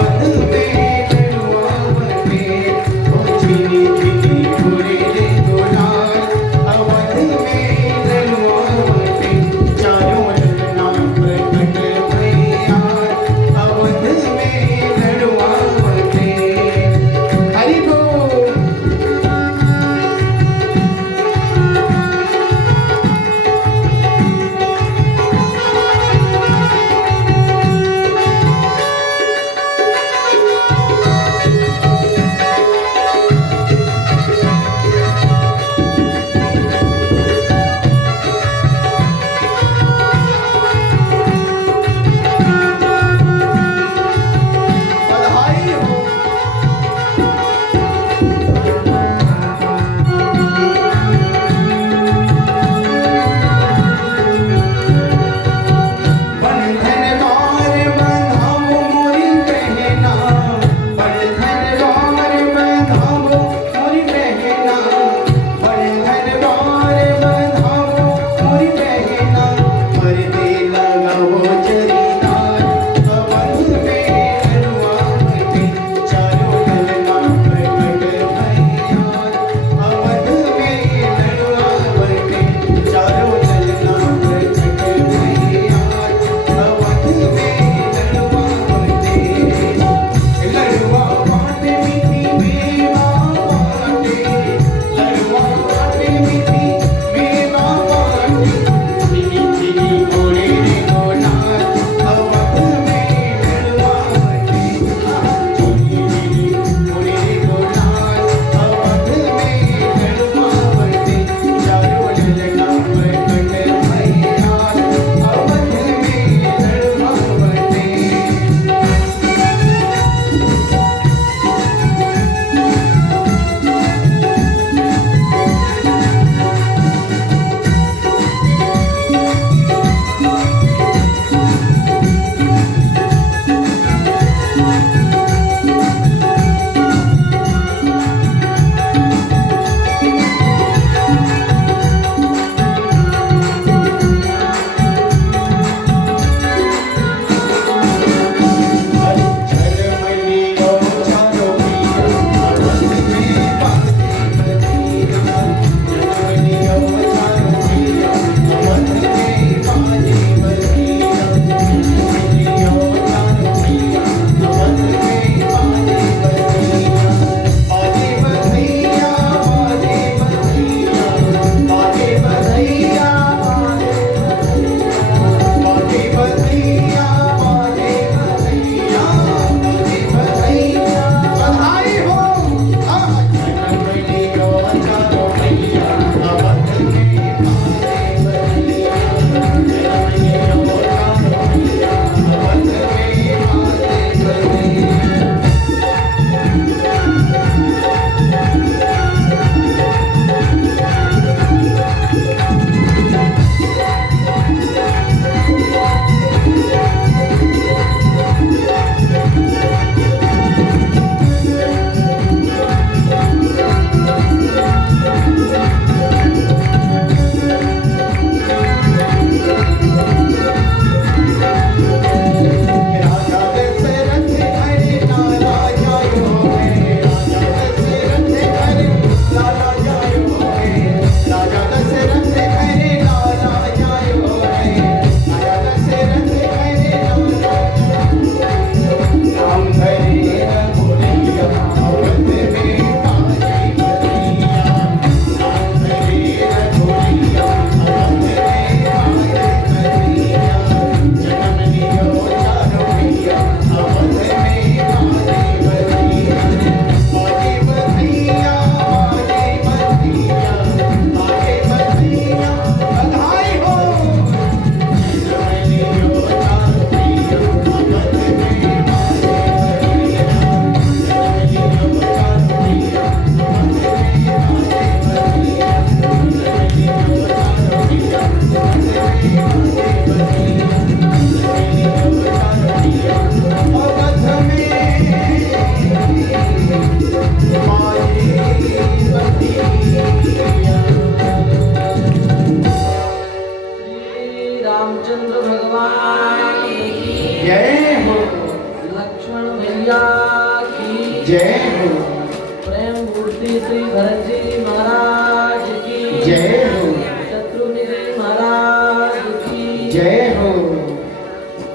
श्री श्री भरत जी महाराज की जय हो। शत्रुघ्न जी महाराज की जय हो।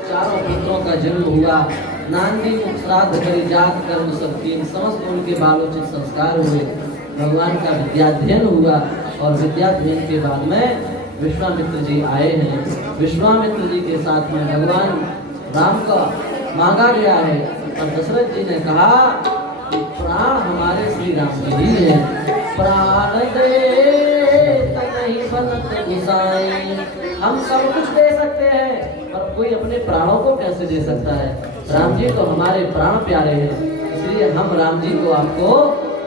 चारों पुत्रों का जन्म हुआ। नांदी मुख श्राद्ध करी जात कर्म सब कीन, समस्त उनके बालोचित संस्कार हुए। भगवान का विद्याध्ययन हुआ और विद्याध्ययन के बाद में विश्वामित्र जी आए हैं। विश्वामित्र जी के साथ में भगवान राम का मांगा गया है और दशरथ जी ने कहा कि प्राण हमारे श्री राम जी ही है। प्राण दे नहीं बनत गुसाई, हम सब कुछ दे सकते हैं पर कोई अपने प्राणों को कैसे दे सकता है। राम जी तो हमारे प्राण प्यारे हैं, इसलिए हम राम जी को आपको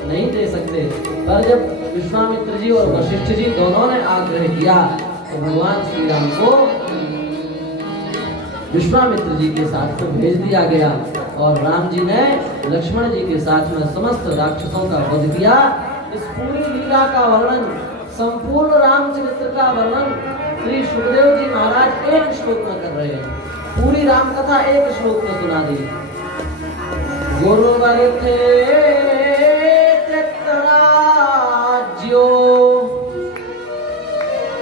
नहीं दे सकते। पर जब विश्वामित्र जी और वशिष्ठ जी दोनों ने आग्रह किया तो भगवान श्री राम को विश्वामित्र जी के साथ में भेज दिया गया और राम जी ने लक्ष्मण जी के साथ में समस्त राक्षसों का वध किया। इस पूरी लीला का वर्णन, संपूर्ण रामचरित्र का वर्णन श्री सुखदेव जी महाराज एक श्लोक में कर रहे हैं। पूरी राम कथा एक श्लोक में सुना दी। गुरुवर थे त्यक्तराज्यो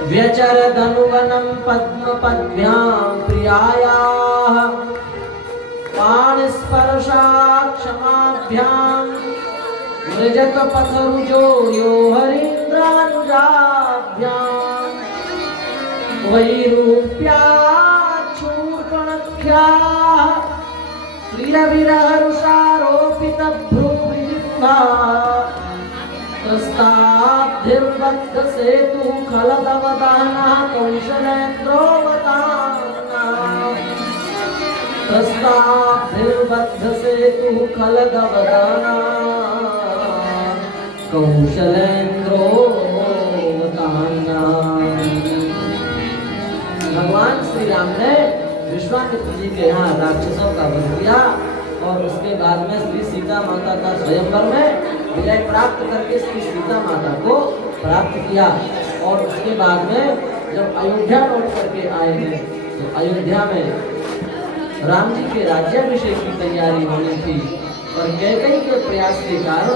व्यचर धनुवनम पद्म पद्भ्याम प्रियायाः पाणिस्पर्शा क्षमाभ्याम मृजत पथरुजो यो हरीन्द्रानुजाभ्याम वैरूप्या चूर्पणख्याः प्रियविरहरुषारोपितभ्रूभिजिह्वा त्रस्ताब्धिर्बद्ध सेतु खलदवदानः कौशलेन्द्रोऽवतानः त्रस्ताब्धिर्बद्ध सेतु खलदवदानः कौशलेन्द्रोऽवतानः। भगवान श्री राम ने विश्वामित्र जी के यहाँ राक्षसों का वध किया और उसके बाद में श्री सीता माता का स्वयंवर में विजय प्राप्त करके श्री सीता माता को प्राप्त किया। और उसके बाद में जब अयोध्या लौट करके आए हैं तो अयोध्या में राम जी के राज्याभिषेक की तैयारी होनी थी और कैकेयी के प्रयास के कारण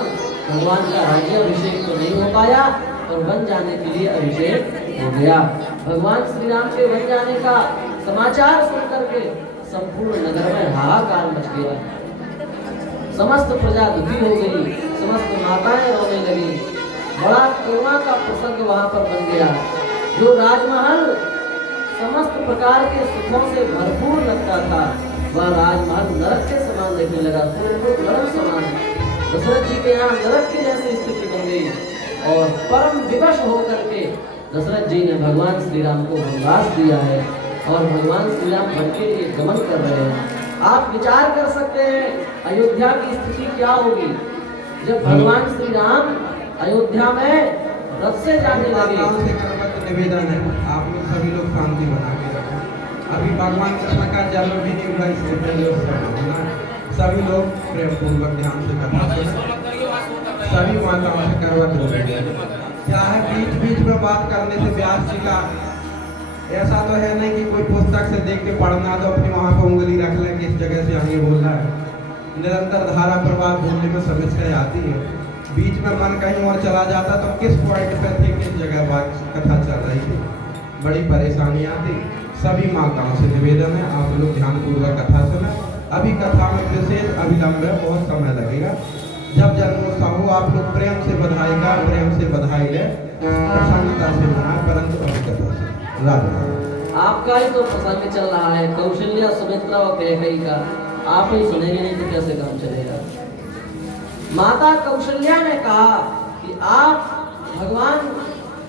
भगवान का राज्याभिषेक तो नहीं हो पाया और बन जाने के लिए अभिषेक हो गया। भगवान श्री राम के बन जाने का समाचार सुनकर के संपूर्ण नगर में हाहाकार मच गया। समस्त प्रजा दुखी हो गई, समस्त माताएं रोने लगी। बड़ा करुणा का प्रसंग वहां पर बन गया। जो राजमहल समस्त प्रकार के सुखों से भरपूर लगता था वह राजमहल नरक के समान देखने लगा, नरक समान। दशरथ जी के यहाँ नरक की जैसी स्थिति बन गई और परम विवश होकर के दशरथ जी ने भगवान श्री राम को वनवास दिया है और भगवान श्री राम वन के लिए गमन कर रहे हैं। आप विचार कर सकते हैं अयोध्या की स्थिति क्या होगी जब भगवान श्री राम अयोध्या में रथ से जाने लगे। निवेदन है आप लोग सभी लोग शांति बना के रखें। अभी भगवान कृष्ण का जन्म भी नहीं हुआ, इससे पहले सभी लोग प्रेम पूर्वक ध्यान से कथा सुने। सभी माताओं से करवट हो गई। क्या है बीच बीच में बात करने से व्यास जी का ऐसा तो है नहीं कि कोई पुस्तक से देख के पढ़ना तो अपनी वहां पर उंगली रख लें कि इस जगह से आगे बोलना है। निरंतर धारा प्रवाह बोलने में समस्या आती है। बीच में मन कहीं और चला जाता तो किस पॉइंट पे थी, किस जगह बात कथा चल रही थी, बड़ी परेशानी आती। सभी माताओं से निवेदन है आप लोग ध्यान पूर्वक कथा सुने। अभी कथा में विशेष अविलंब है, बहुत समय लगेगा। जब जन्मोत्सव हो आप लोग प्रेम से बधाई ले, प्रसन्नता से मनाए, परंतु अभी कथा से राधे। आपका ही तो प्रसंग चल रहा है, कौशल्या सुमित्रा और कैकेयी का। आप ही सुनेंगे नहीं तो कैसे काम चलेगा। माता कौशल्या ने कहा कि आप भगवान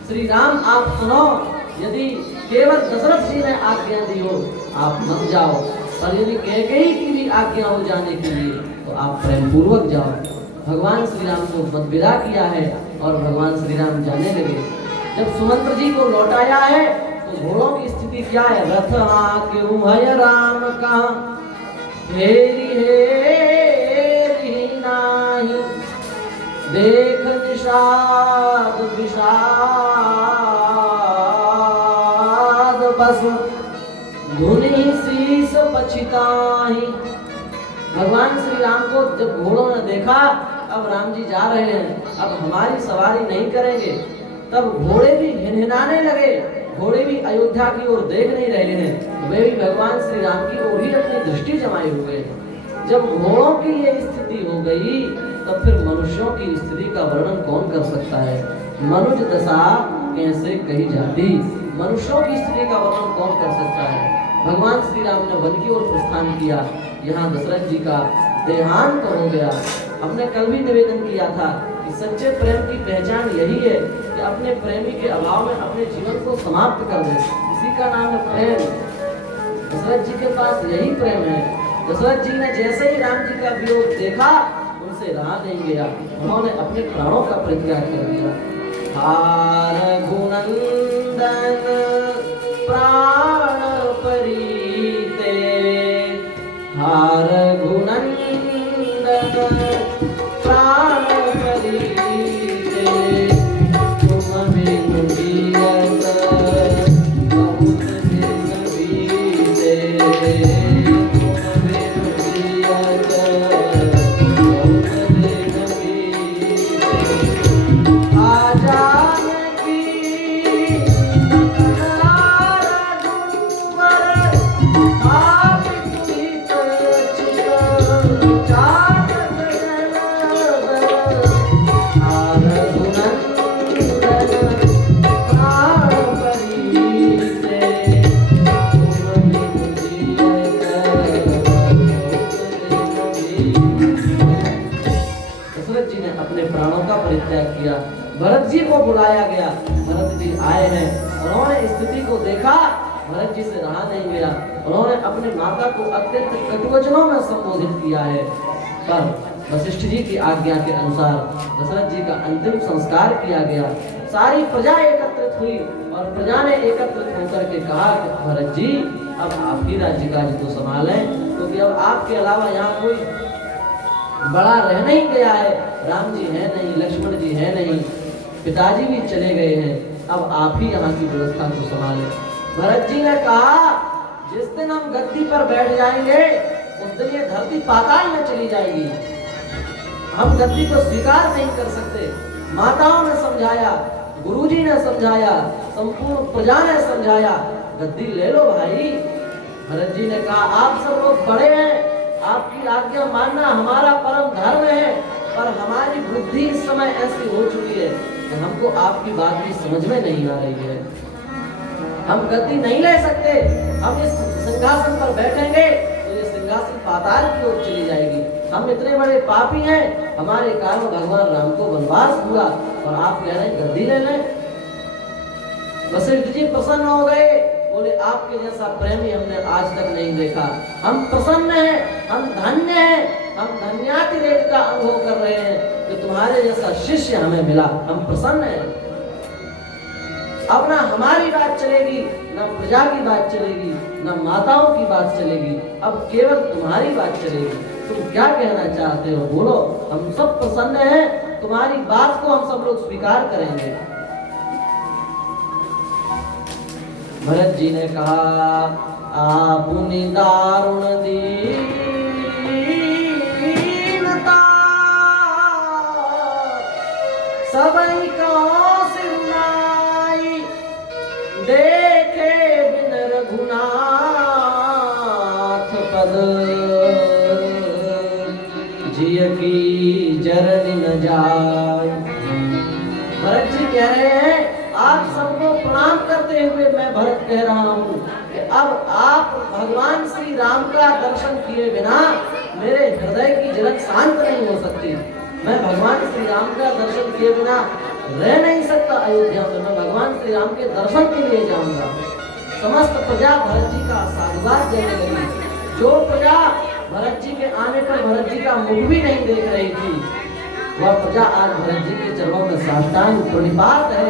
श्री राम आप सुनो, यदि केवल दशरथ जी ने आज्ञा दी हो आप मत जाओ, पर यदि कैकेयी की भी आज्ञा हो जाने के लिए तो आप प्रेम पूर्वक जाओ। भगवान श्री राम को मत विदा किया है और भगवान श्री राम जाने लगे। जब सुमंत्र जी को लौटाया है तो घोड़ों की स्थिति क्या है। रथ क्यों है राम का हेरी हेरी नाही, देख निषाद विषाद बस धुनि शीस पछिताही। भगवान श्री राम को जब घोड़ों ने देखा अब राम जी जा रहे हैं, अब हमारी सवारी नहीं करेंगे। तब घोड़े भी हिनहिनाने लगे, घोड़े भी अयोध्या की ओर देख नहीं रहे हैं, वे भी भगवान श्री राम की ओर ही अपनी दृष्टि जमाए हुए। जब घोड़ों की ये स्थिति हो गई तब फिर मनुष्यों की स्थिति का वर्णन कौन कर सकता है। मनुज दशा कैसे कही जाती, मनुष्यों की स्थिति का वर्णन कौन कर सकता है। भगवान श्री राम ने वन की ओर प्रस्थान किया, यहाँ दशरथ जी का देहांत हो गया। हमने कल भी निवेदन किया था कि सच्चे प्रेम की पहचान यही है कि अपने प्रेमी के अभाव में अपने जीवन को समाप्त कर दे, इसी का नाम है प्रेम। दशरथ जी के पास यही प्रेम है। दशरथ जी ने जैसे ही राम जी का वियोग देखा उनसे रहा नहीं गया, उन्होंने अपने प्राणों का परित्याग कर दिया। हार गुणंदन प्राण परीते, हार गुणंदन प्राण परीते, तुम बिनु जियत बहुत दिन बीते, तुम बिनु जियत बहुत दिन बीते। जानकी परित्याग किया। भरत जी को बुलाया गया, भरत जी आए हैं, उन्होंने स्थिति को देखा, भरत जी से रहा नहीं गया, उन्होंने अपने माता को अत्यंत कटुवचनों में संबोधित किया है। पर वशिष्ठ जी की आज्ञा के अनुसार दशरथ जी का अंतिम संस्कार किया गया। सारी प्रजा एकत्रित हुई और प्रजा ने एकत्रित होकर के कहा कि भरत जी अब आप ही राज्य काज को संभालें, क्योंकि अब आपके अलावा यहाँ कोई बड़ा रह नहीं गया है। राम जी है नहीं, लक्ष्मण जी है नहीं, पिताजी भी चले गए हैं, अब आप ही यहाँ की व्यवस्था को संभालें। भरत जी ने कहा जिस दिन हम गद्दी पर बैठ जाएंगे उस दिन ये धरती पाताल में चली जाएगी, हम गद्दी को स्वीकार नहीं कर सकते। माताओं ने समझाया, गुरुजी ने समझाया, संपूर्ण प्रजा ने समझाया, गद्दी ले लो भाई। भरत जी ने कहा आप सब लोग बड़े हैं, आपकी आज्ञा मानना हमारा परम धर्म है, पर हमारी बुद्धि इस समय ऐसी हो चुकी है कि हमको आपकी बात भी समझ में नहीं आ रही है। हम गद्दी नहीं ले सकते, हम इस सिंहासन पर बैठेंगे तो ये सिंहासन पाताल की ओर चली जाएगी। हम इतने बड़े पापी हैं, हमारे कारण भगवान राम को वनवास हुआ और आप कह रहे हैं गद्दी ले लें। वशिष्ठ जी प्रसन्न हो गए, बोले आपके जैसा प्रेमी हमने आज तक नहीं देखा, हम प्रसन्न हैं, हम धन्य हैं, हम धन्यातिरेक का अनुभव कर रहे हैं कि तुम्हारे जैसा शिष्य हमें मिला, हम प्रसन्न हैं। अब ना हमारी बात चलेगी, ना प्रजा की बात चलेगी, ना माताओं की बात चलेगी, अब केवल तुम्हारी बात चलेगी। तुम क्या कहना चाहते हो बोलो, हम सब प्रसन्न हैं, तुम्हारी बात को हम सब लोग स्वीकार करेंगे। भरत जी ने कहा आपुनि दारुण दीनता सबई का सिरनाई, देखे बिन रघुनाथ पद, जिय की जरनी न जाय। भरत जी कह रहे हैं आप सबको प्रणाम करते हुए मैं भरत कह रहा हूँ कि अब आप भगवान श्री राम का दर्शन किए बिना मेरे हृदय की झलक शांत नहीं हो सकती। मैं भगवान श्री राम का दर्शन किए बिना रह नहीं सकता अयोध्या में, मैं भगवान श्री राम के दर्शन के लिए जाऊंगा। समस्त प्रजा भरत जी का साधुवाद देने लगी। जो प्रजा भरत जी के आने पर भरत जी का मुख भी नहीं देख रही थी, वह प्रजा आज भरत जी के चरणों में साष्टांग प्रणिपात है,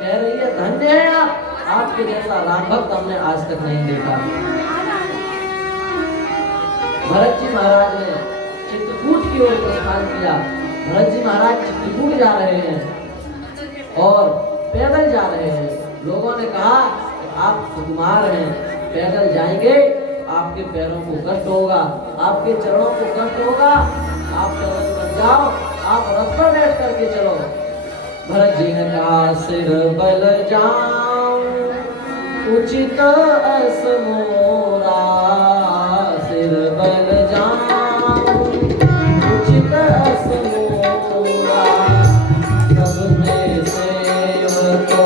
कह रही है धन्य है आप, आपके जैसा राम भक्त हमने आज तक नहीं देखा। भरत जी महाराज ने चित्रकूट की ओर प्रस्थान किया। भरत जी महाराज चित्रकूट जा रहे हैं और पैदल जा रहे हैं। लोगों ने कहा आप सुकुमार हैं, पैदल जाएंगे आपके पैरों को कष्ट होगा, आपके चरणों को कष्ट होगा, आप पैदल बन जाओ, आप रथ पर बैठ करके चलो। भरत जी ने कहा सिर बल जाऊं उचित अस मोरा, सिर बल जाऊं उचित अस मोरा, सबने सेवक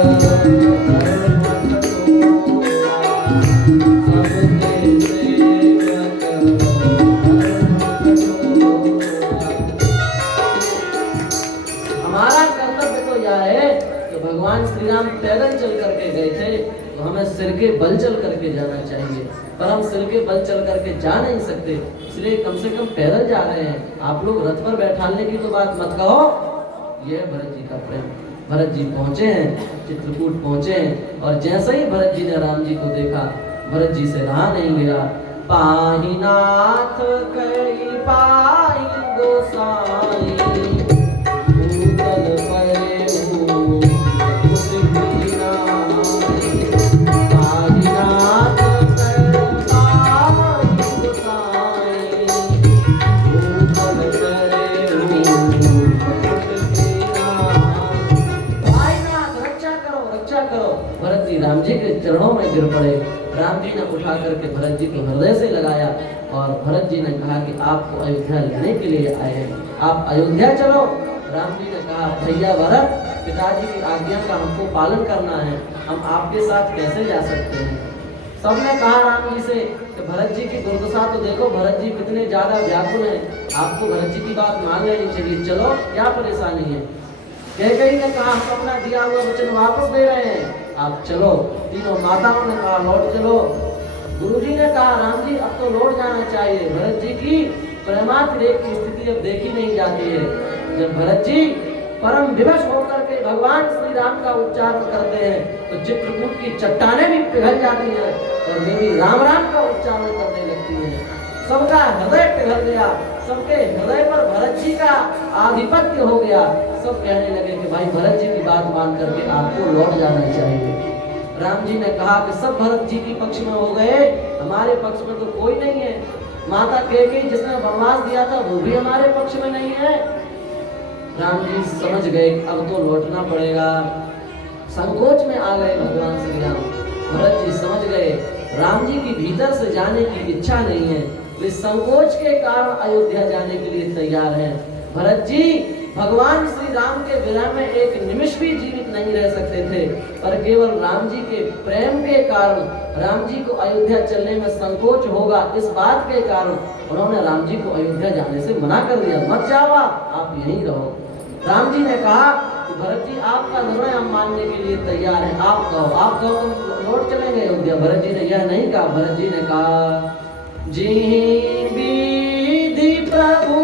भगवान श्री राम पैदल चल करके गए थे, तो हमें सिर के बल चल करके जाना चाहिए, पर हम सिर के बल चल करके जा नहीं सकते, इसलिए कम से कम पैदल जा रहे हैं। आप लोग रथ पर बैठाने की तो बात मत कहो। यह भरत जी का प्रेम। भरत जी पहुंचे हैं, चित्रकूट पहुंचे हैं, और जैसे ही भरत जी ने राम जी को देखा, भरत जी से रहा नहीं गया। पाहि नाथ कई पाहि गोसाई, भूतल परे राम जी के चरणों में गिर पड़े। राम जी ने उठा करके भरत जी को हृदय से लगाया, और भरत जी ने कहा कि आपको अयोध्या लेने के लिए आए हैं, आप अयोध्या चलो। राम जी ने कहा भैया भरत, पिताजी की आज्ञा का हमको पालन करना है, हम आपके साथ कैसे जा सकते हैं। सबने कहा राम जी से कि भरत जी की दुर्दशा तो देखो, भरत जी कितने ज्यादा व्याकुल हैं, आपको भरत जी की बात मान लेनी चाहिए, चलो क्या परेशानी है। कैकेयी ने कहा हम अपना दिया हुआ वचन वापस दे रहे हैं, आप चलो। तीनों माताओं ने कहा लौट चलो। गुरुजी ने कहा राम जी अब तो लौट जाना चाहिए, भरत जी की प्रेमातिरेक की स्थिति अब देखी नहीं जाती है। जब भरत जी परम विवश होकर के भगवान श्री राम का उच्चारण करते हैं, तो चित्रकूट की चट्टानें भी पिघल जाती है, और देवी राम राम का उच्चारण करने लगती है। सबका हृदय पिघल गया, सबके हृदय पर भरत जी का आधिपत्य हो गया। सब कहने लगे कि भाई भरत जी की बात मान करके आपको लौट जाना चाहिए। राम जी ने कहा कि सब भरत जी के पक्ष में हो गए, हमारे पक्ष में तो कोई नहीं है। माता कैकेयी जिसने वनवास दिया था वो भी हमारे पक्ष में नहीं है। राम जी समझ गए अब तो लौटना पड़ेगा, संकोच में आ गए भगवान श्री राम। भरत जी समझ गए राम जी की भीतर से जाने की इच्छा नहीं है, वे संकोच के कारण अयोध्या जाने के लिए तैयार हैं। भरत जी भगवान श्री राम के बिना में एक निमिष भी जीवित नहीं रह सकते थे, पर केवल राम जी के प्रेम के कारण, राम जी को अयोध्या चलने में संकोच होगा इस बात के कारण उन्होंने राम जी को अयोध्या जाने से मना कर दिया, मत जाओ आप यहीं रहो। राम जी ने कहा कि भरत जी आपका निर्णय हम मानने के लिए तैयार हैं, आप कहो तो लौट चलेंगे अयोध्या। भरत जी ने यह नहीं कहा, भरत जी ने कहा जी विधि प्रभु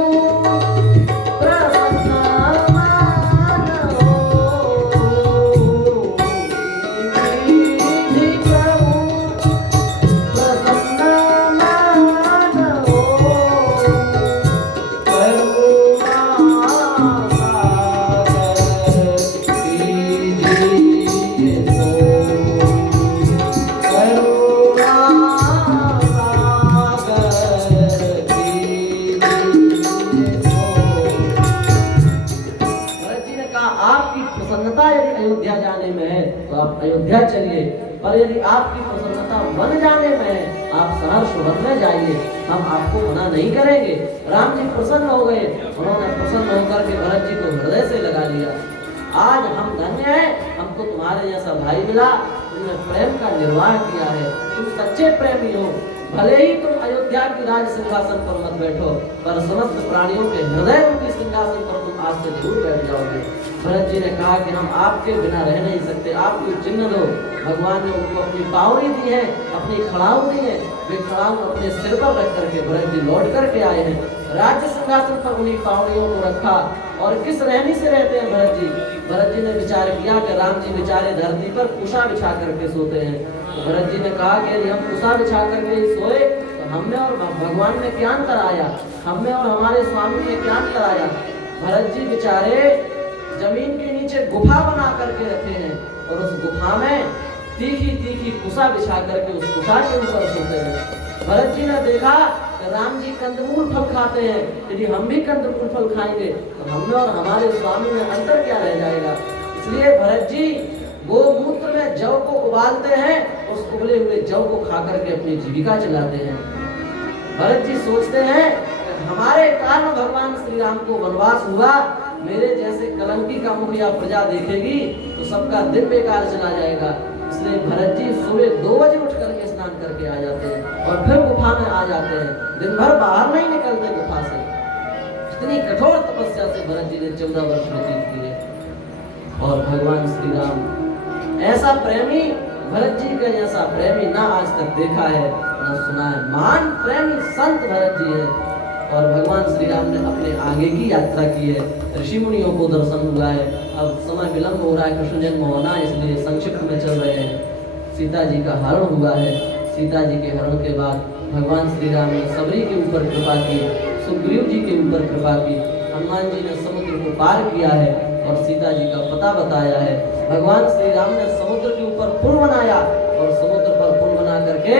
अयोध्या जाने में है तो आप अयोध्या चलिए, पर यदि आपकी प्रसन्नता बन जाने में है आप सहर्ष वन में जाइए, हम आपको मना नहीं करेंगे। राम जी प्रसन्न हो गए, उन्होंने प्रसन्न होकर के भरत जी को हृदय से लगा लिया। आज हम धन्य हैं, हमको तुम्हारे जैसा भाई मिला, तुमने प्रेम का निर्वाह किया है, तुम सच्चे प्रेमी हो। भले ही तुम अयोध्या की राज सिंहासन पर मत बैठो, पर समस्त प्राणियों के हृदय उनकी सिंहासन पर तुम आज से दूर बैठ जाओगे। भरत जी ने कहा कि हम आपके बिना रह नहीं सकते, आप कोई चिन्ह दो। भगवान ने उनको अपनी पावड़ी दी है, अपनी खड़ाऊ दी है, वे खड़ाऊ अपने सिर पर रख करके भरत जी लौट करके आए हैं। राज्य सिंहासन पर उन्हीं पावड़ियों को रखा, और किस रहनी से रहते हैं भरत जी। भरत जी ने विचार किया कि राम जी बेचारे धरती पर कुशा बिछा करके सोते हैं, तो भरत जी ने कहा कि यदि हम कुशा बिछा करके सोए तो हमें और भगवान में क्या अंतर आया, हमें और हमारे स्वामी में क्या अंतर आया। भरत जी बेचारे जमीन के नीचे गुफा बना करके रखे हैं, और उस गुफा में तीखी तीखी कुशा बिछा करके उस कुशा के ऊपर सोते हैं। भरत जी ने देखा कि राम जी कंदमूल फल खाते हैं, यदि हम भी कंदमूल फल खाएंगे तो हम में और हमारे स्वामी में अंतर क्या रह जाएगा। इसलिए भरत जी गोमूत्र में जौ को उबालते हैं, उस उबले हुए जौ को खा करके अपनी जीविका चलाते हैं। भरत जी सोचते हैं हमारे कारण भगवान श्री राम को वनवास हुआ, मेरे जैसे कलंकी का मुख या प्रजा देखेगी तो सबका दिन बेकार चला जाएगा। इसलिए भरत जी सुबह 2 बजे उठ करके स्नान करके आ जाते हैं और फिर गुफा में आ जाते हैं। दिन भर बाहर नहीं निकलते गुफा से। इतनी कठोर तपस्या से भरत जी ने 14 वर्ष व्यतीत किए। और भगवान श्री राम ऐसा प्रेमी, भरत जी का जैसा प्रेमी ना आज तक देखा है ना सुना है। महान प्रेमी संत भरत जी है। और भगवान श्री राम ने अपने आगे की यात्रा की है, ऋषि मुनियों को दर्शन हुआ है। अब समय विलंब हो रहा है, कृष्ण जन्म होना, इसलिए संक्षिप्त में चल रहे हैं। सीता जी का हरण हुआ है। सीता जी के हरण के बाद भगवान श्री राम ने सबरी के ऊपर कृपा की, सुग्रीव जी के ऊपर कृपा की, हनुमान जी ने समुद्र को पार किया है और सीता जी का पता बताया है। भगवान श्री राम ने समुद्र के ऊपर पुल बनाया और समुद्र पर पुल बना करके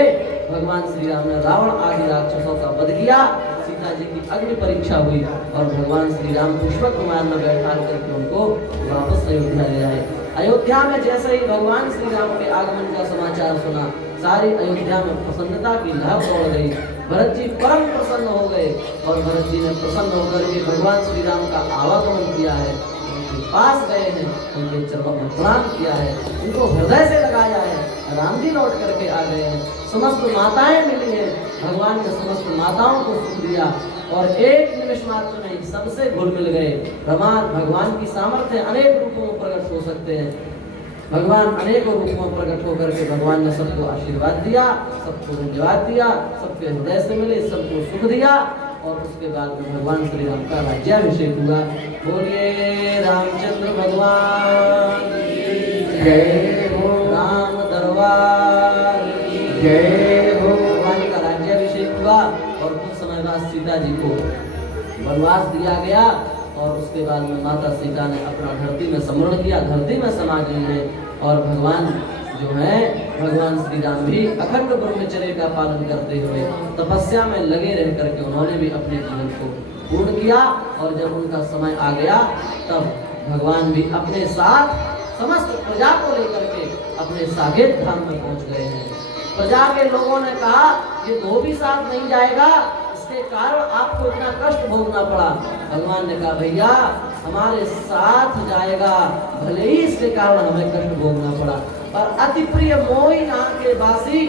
भगवान श्री राम ने रावण आदि राक्षसों का वध किया। सीता जी की अग्नि परीक्षा हुई और भगवान श्री राम पुष्पक विमान में बैठा करके उनको वापस अयोध्या ले आए। अयोध्या में जैसे ही भगवान श्री राम के आगमन का समाचार सुना, सारी अयोध्या में प्रसन्नता की लहर दौड़ गई। भरत जी परम प्रसन्न हो गए और भरत जी ने प्रसन्न होकर के भगवान श्री राम का आवागमन किया है, उनके पास गए हैं, उनके चरणों में प्रणाम किया है, उनको हृदय से लगाया है। राम जी लौट करके आ गए हैं। समस्त माताएं मिली हैं, भगवान ने समस्त माताओं को सुख दिया और एक निमिष मात्र में सबसे घुल मिल गए। भगवान की सामर्थ्य अनेक रूपों में प्रकट हो सकते हैं। भगवान अनेक रूपों में प्रकट होकर के भगवान ने सबको आशीर्वाद दिया, सबको धन्यवाद दिया, सबके हृदय से मिले, सबको सुख दिया। और उसके बाद में भगवान श्री राम का राज्याभिषेक हुआ। बोलिए रामचंद्र भगवान जय हो, राम दरबार जय हो। भगवान का राज्याभिषेक हुआ और कुछ समय बाद सीता जी को वनवास दिया गया और उसके बाद में माता सीता ने अपना धरती में समरण किया, धरती में समा गई है। और भगवान जो है, भगवान श्री राम भी अखंड ब्रह्मचर्य का पालन करते हुए तपस्या में लगे रह करके उन्होंने भी अपने जीवन को पूर्ण किया। और जब उनका समय आ गया तब भगवान भी अपने साथ समस्त प्रजा को लेकर के अपने साकेत धाम में पहुंच गए हैं। प्रजा के लोगों ने कहा ये धोबी साथ नहीं जाएगा, इसके कारण आपको इतना कष्ट भोगना पड़ा। भगवान ने कहा भैया हमारे साथ जाएगा, भले ही इसके कारण हमें कष्ट भोगना पड़ा, पर अति प्रिय मोही यहाँ के वासी,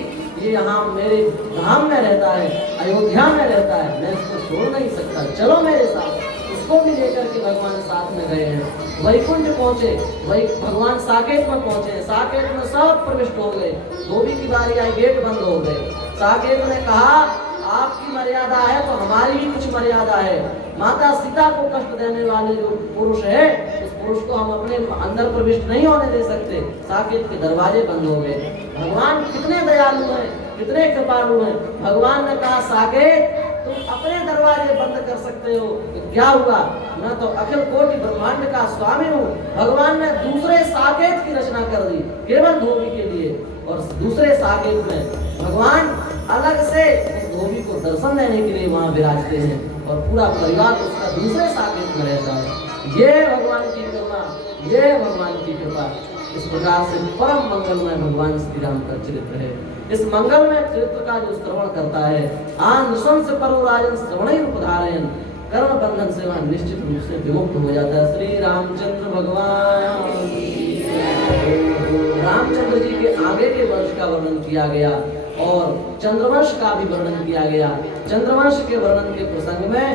ये यहाँ मेरे धाम में रहता है, अयोध्या में रहता है, मैं इसको छोड़ नहीं सकता, चलो मेरे साथ। उसको भी लेकर के भगवान साथ में गए हैं। वैकुंठ पहुंचे, वही भगवान साकेत में पहुंचे, साकेत में सब प्रविष्ट हो गए। धोबी की बारी आई, गेट बंद हो गए। साकेत ने कहा आपकी मर्यादा है तो हमारी भी कुछ मर्यादा है। माता सीता को कष्ट देने वाले जो पुरुष है, उस पुरुष को हम अपने अंदर प्रविष्ट नहीं होने दे सकते। साकेत के दरवाजे बंद हो गए। भगवान कितने दयालु हैं, कितने कृपालु हैं। भगवान ने कहा साकेत तुम अपने दरवाजे बंद कर सकते हो, तो क्या हुआ, मैं तो अखिल कोटि ब्रह्मांड का स्वामी हूँ। भगवान ने दूसरे साकेत की रचना कर दी केवल धोबी के लिए, और दूसरे साकेत में भगवान अलग से उस धोबी को दर्शन देने के लिए वहाँ विराजते हैं और पूरा परिवार उसका दूसरे साकेत में रहता है। ये भगवान की करुणा, ये भगवान की कृपा। इस प्रकार से परम मंगलमय भगवान श्री राम का चरित्र है। इस मंगलमय चरित्र का जो श्रवण करता है, आनुशंस परो राजन श्रवण उपधारयन, कर्म बंधन से वह निश्चित रूप से विमुक्त हो जाता है। श्री रामचंद्र भगवान, रामचंद्र जी के आगे के वंश का वर्णन किया गया और चंद्रवंश का भी वर्णन किया गया। चंद्रवंश के वर्णन के प्रसंग में,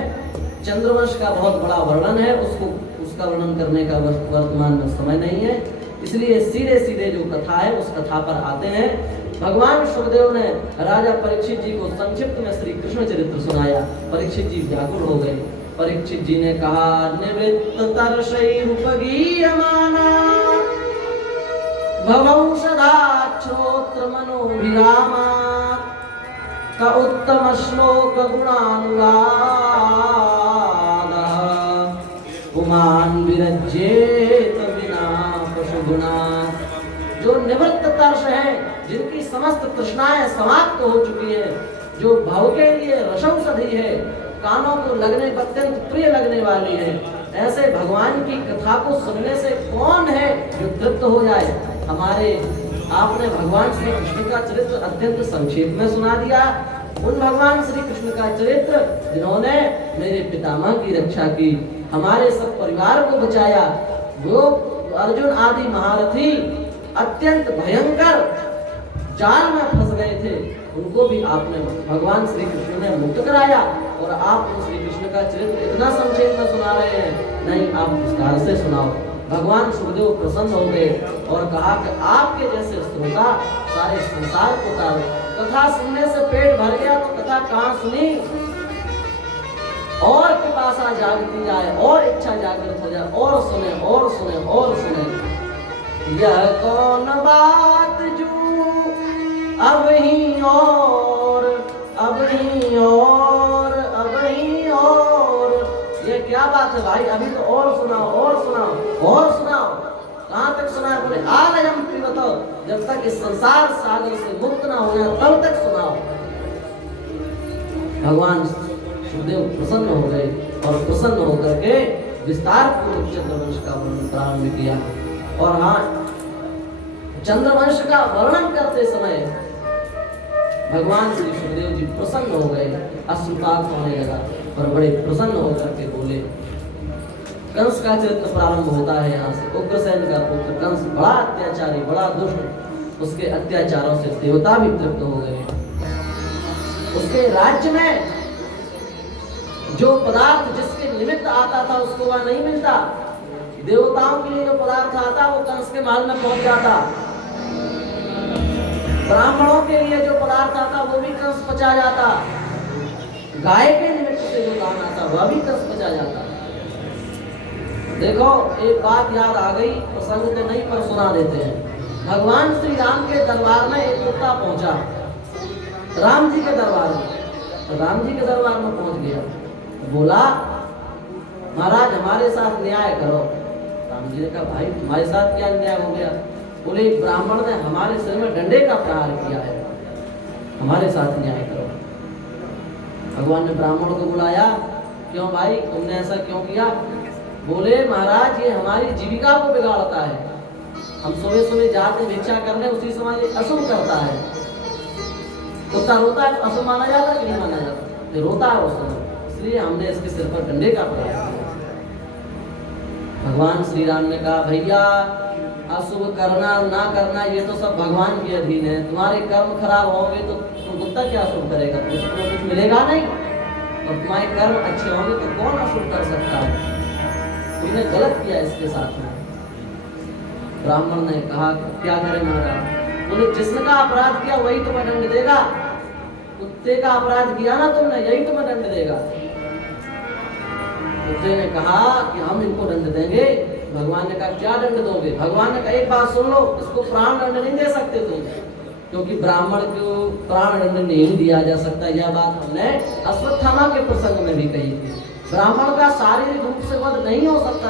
चंद्रवंश का बहुत बड़ा वर्णन है, उसका वर्णन करने का वर्तमान में समय नहीं है, इसलिए सीधे सीधे जो कथा है उस कथा पर आते हैं। भगवान सुखदेव ने राजा परीक्षित जी को संक्षिप्त में श्री कृष्ण चरित्र सुनाया। परीक्षित जी व्याकुल हो गए। परीक्षित जी ने कहा निवृत्त तर्षैरुपगीयमाना भवौषधा श्रोत्र मनोभिरामा का उत्तम श्लोक गुणानुवाद पुमान विरज्येत बिना पशुगुणा। जो निवृत्त तर्ष है, जिनकी समस्त तृष्णाएं समाप्त हो चुकी है, जो भाव के लिए रसौषधि है, कानों को लगने अत्यंत प्रिय लगने वाली है। ऐसे भगवान की कथा को सुनने से कौन है जो तृप्त हो जाए। हमारे आपने भगवान श्री कृष्ण का चरित्र अत्यंत संक्षेप में सुना दिया। उन भगवान श्री कृष्ण का चरित्र जिन्होंने मेरे पितामह की रक्षा की, हमारे सब परिवार को बचाया, वो अर्जुन आदि महारथी अत्यंत भयंकर जाल में फंस गए थे, उनको भी आपने भगवान श्री कृष्ण ने मुक्त कराया। और आप श्री कृष्ण का चरित्र इतना संक्षेप में सुना रहे हैं, नहीं आप विस्तार से सुनाओ। भगवान सुखदेव प्रसन्न हो गए और कहा कि आपके जैसे श्रोता सारे संसार को तारो। कथा सुनने से पेट भर गया तो कथा कहाँ सुनी, और पिपासा जागती जाए और इच्छा जागृत हो जाए, और सुने और सुने और सुने। यह कौन बात जो अब ही और अब ही और अब ही और, ये क्या बात है भाई, अभी तो और सुनाओ और सुनाओ और सुनाओ। कहाँ तक सुनाए? बोले आलयम पिबत, जब तक इस संसार सागर से मुक्त ना हो जाए तब तक सुनाओ। भगवान सुखदेव प्रसन्न हो गए और प्रसन्न होकर के विस्तार पूर्वक चंद्रवंश का वर्णन प्रारंभ किया। और हाँ, चंद्रवंश का वर्णन करते समय भगवान श्री सुखदेव जी प्रसन्न हो गए, अश्रुपात होने लगा और बड़े प्रसन्न होकर के बोले। कंस का चरित्र प्रारंभ होता है यहाँ से। उग्रसेन का पुत्र कंस बड़ा अत्याचारी, बड़ा दुष्ट, उसके अत्याचारों से देवता भी तृप्त हो गए। उसके राज्य में जो पदार्थ जिसके निमित्त आता था उसको वह नहीं मिलता। देवताओं के लिए जो पदार्थ आता वो कंस के महल में पहुंच जाता। ब्राह्मणों के लिए जो पदार्थ आता वो भी कंस पचा जाता। गाय के निमित्त से जो दान आता वह भी कंस पचा जाता। देखो एक बात याद आ गई, प्रसंग तो नहीं पर सुना देते हैं। भगवान श्री राम के दरबार में एक कुत्ता पहुंचा, राम जी के दरबार में। तो राम जी के दरबार में पहुंच गया, बोला महाराज हमारे साथ न्याय करो। राम जी ने कहा भाई तुम्हारे साथ क्या न्याय हो गया? बोले ब्राह्मण ने हमारे सिर में डंडे का प्रहार किया है, हमारे साथ न्याय करो। भगवान ने ब्राह्मण को बुलाया, क्यों भाई तुमने ऐसा क्यों किया? बोले महाराज ये हमारी जीविका को बिगाड़ता है। हम सुबह सुबह जाते भिक्षा करने, उसी समय ये अशुभ करता है। कुत्ता रोता है तो अशुभ माना जाता है कि नहीं माना जाता? ये रोता है उस समय, इसलिए हमने इसके सिर पर डंडे का प्रहार किया। भगवान श्री राम ने कहा भैया अशुभ करना ना करना ये तो सब भगवान के अधीन है। तुम्हारे कर्म खराब होंगे तो तुम कुत्ता क्या अशुभ करेगा? तुमको कुछ मिलेगा नहीं। और तुम्हारे कर्म अच्छे होंगे तो कौन अशुभ कर सकता है? तुमने गलत किया इसके साथ में। ब्राह्मण ने कहा क्या करे महाराज? बोले जिसका अपराध किया वही तुम्हें दंड देगा। कुत्ते का अपराध किया ना तुमने, यही तुम्हें दंड देगा। कुत्ते ने कहा कि हम इनको दंड देंगे। भगवान ने कहा क्या दंड दोगे? भगवान ने कहा एक बात सुन लो, इसको प्राण दंड नहीं दे सकते तुम, क्योंकि ब्राह्मण को प्राण दंड नहीं दिया जा सकता। यह बात हमने अश्वत्थामा के प्रसंग में भी कही थी। ब्राह्मण का शारीरिक रूप से वध नहीं हो सकता,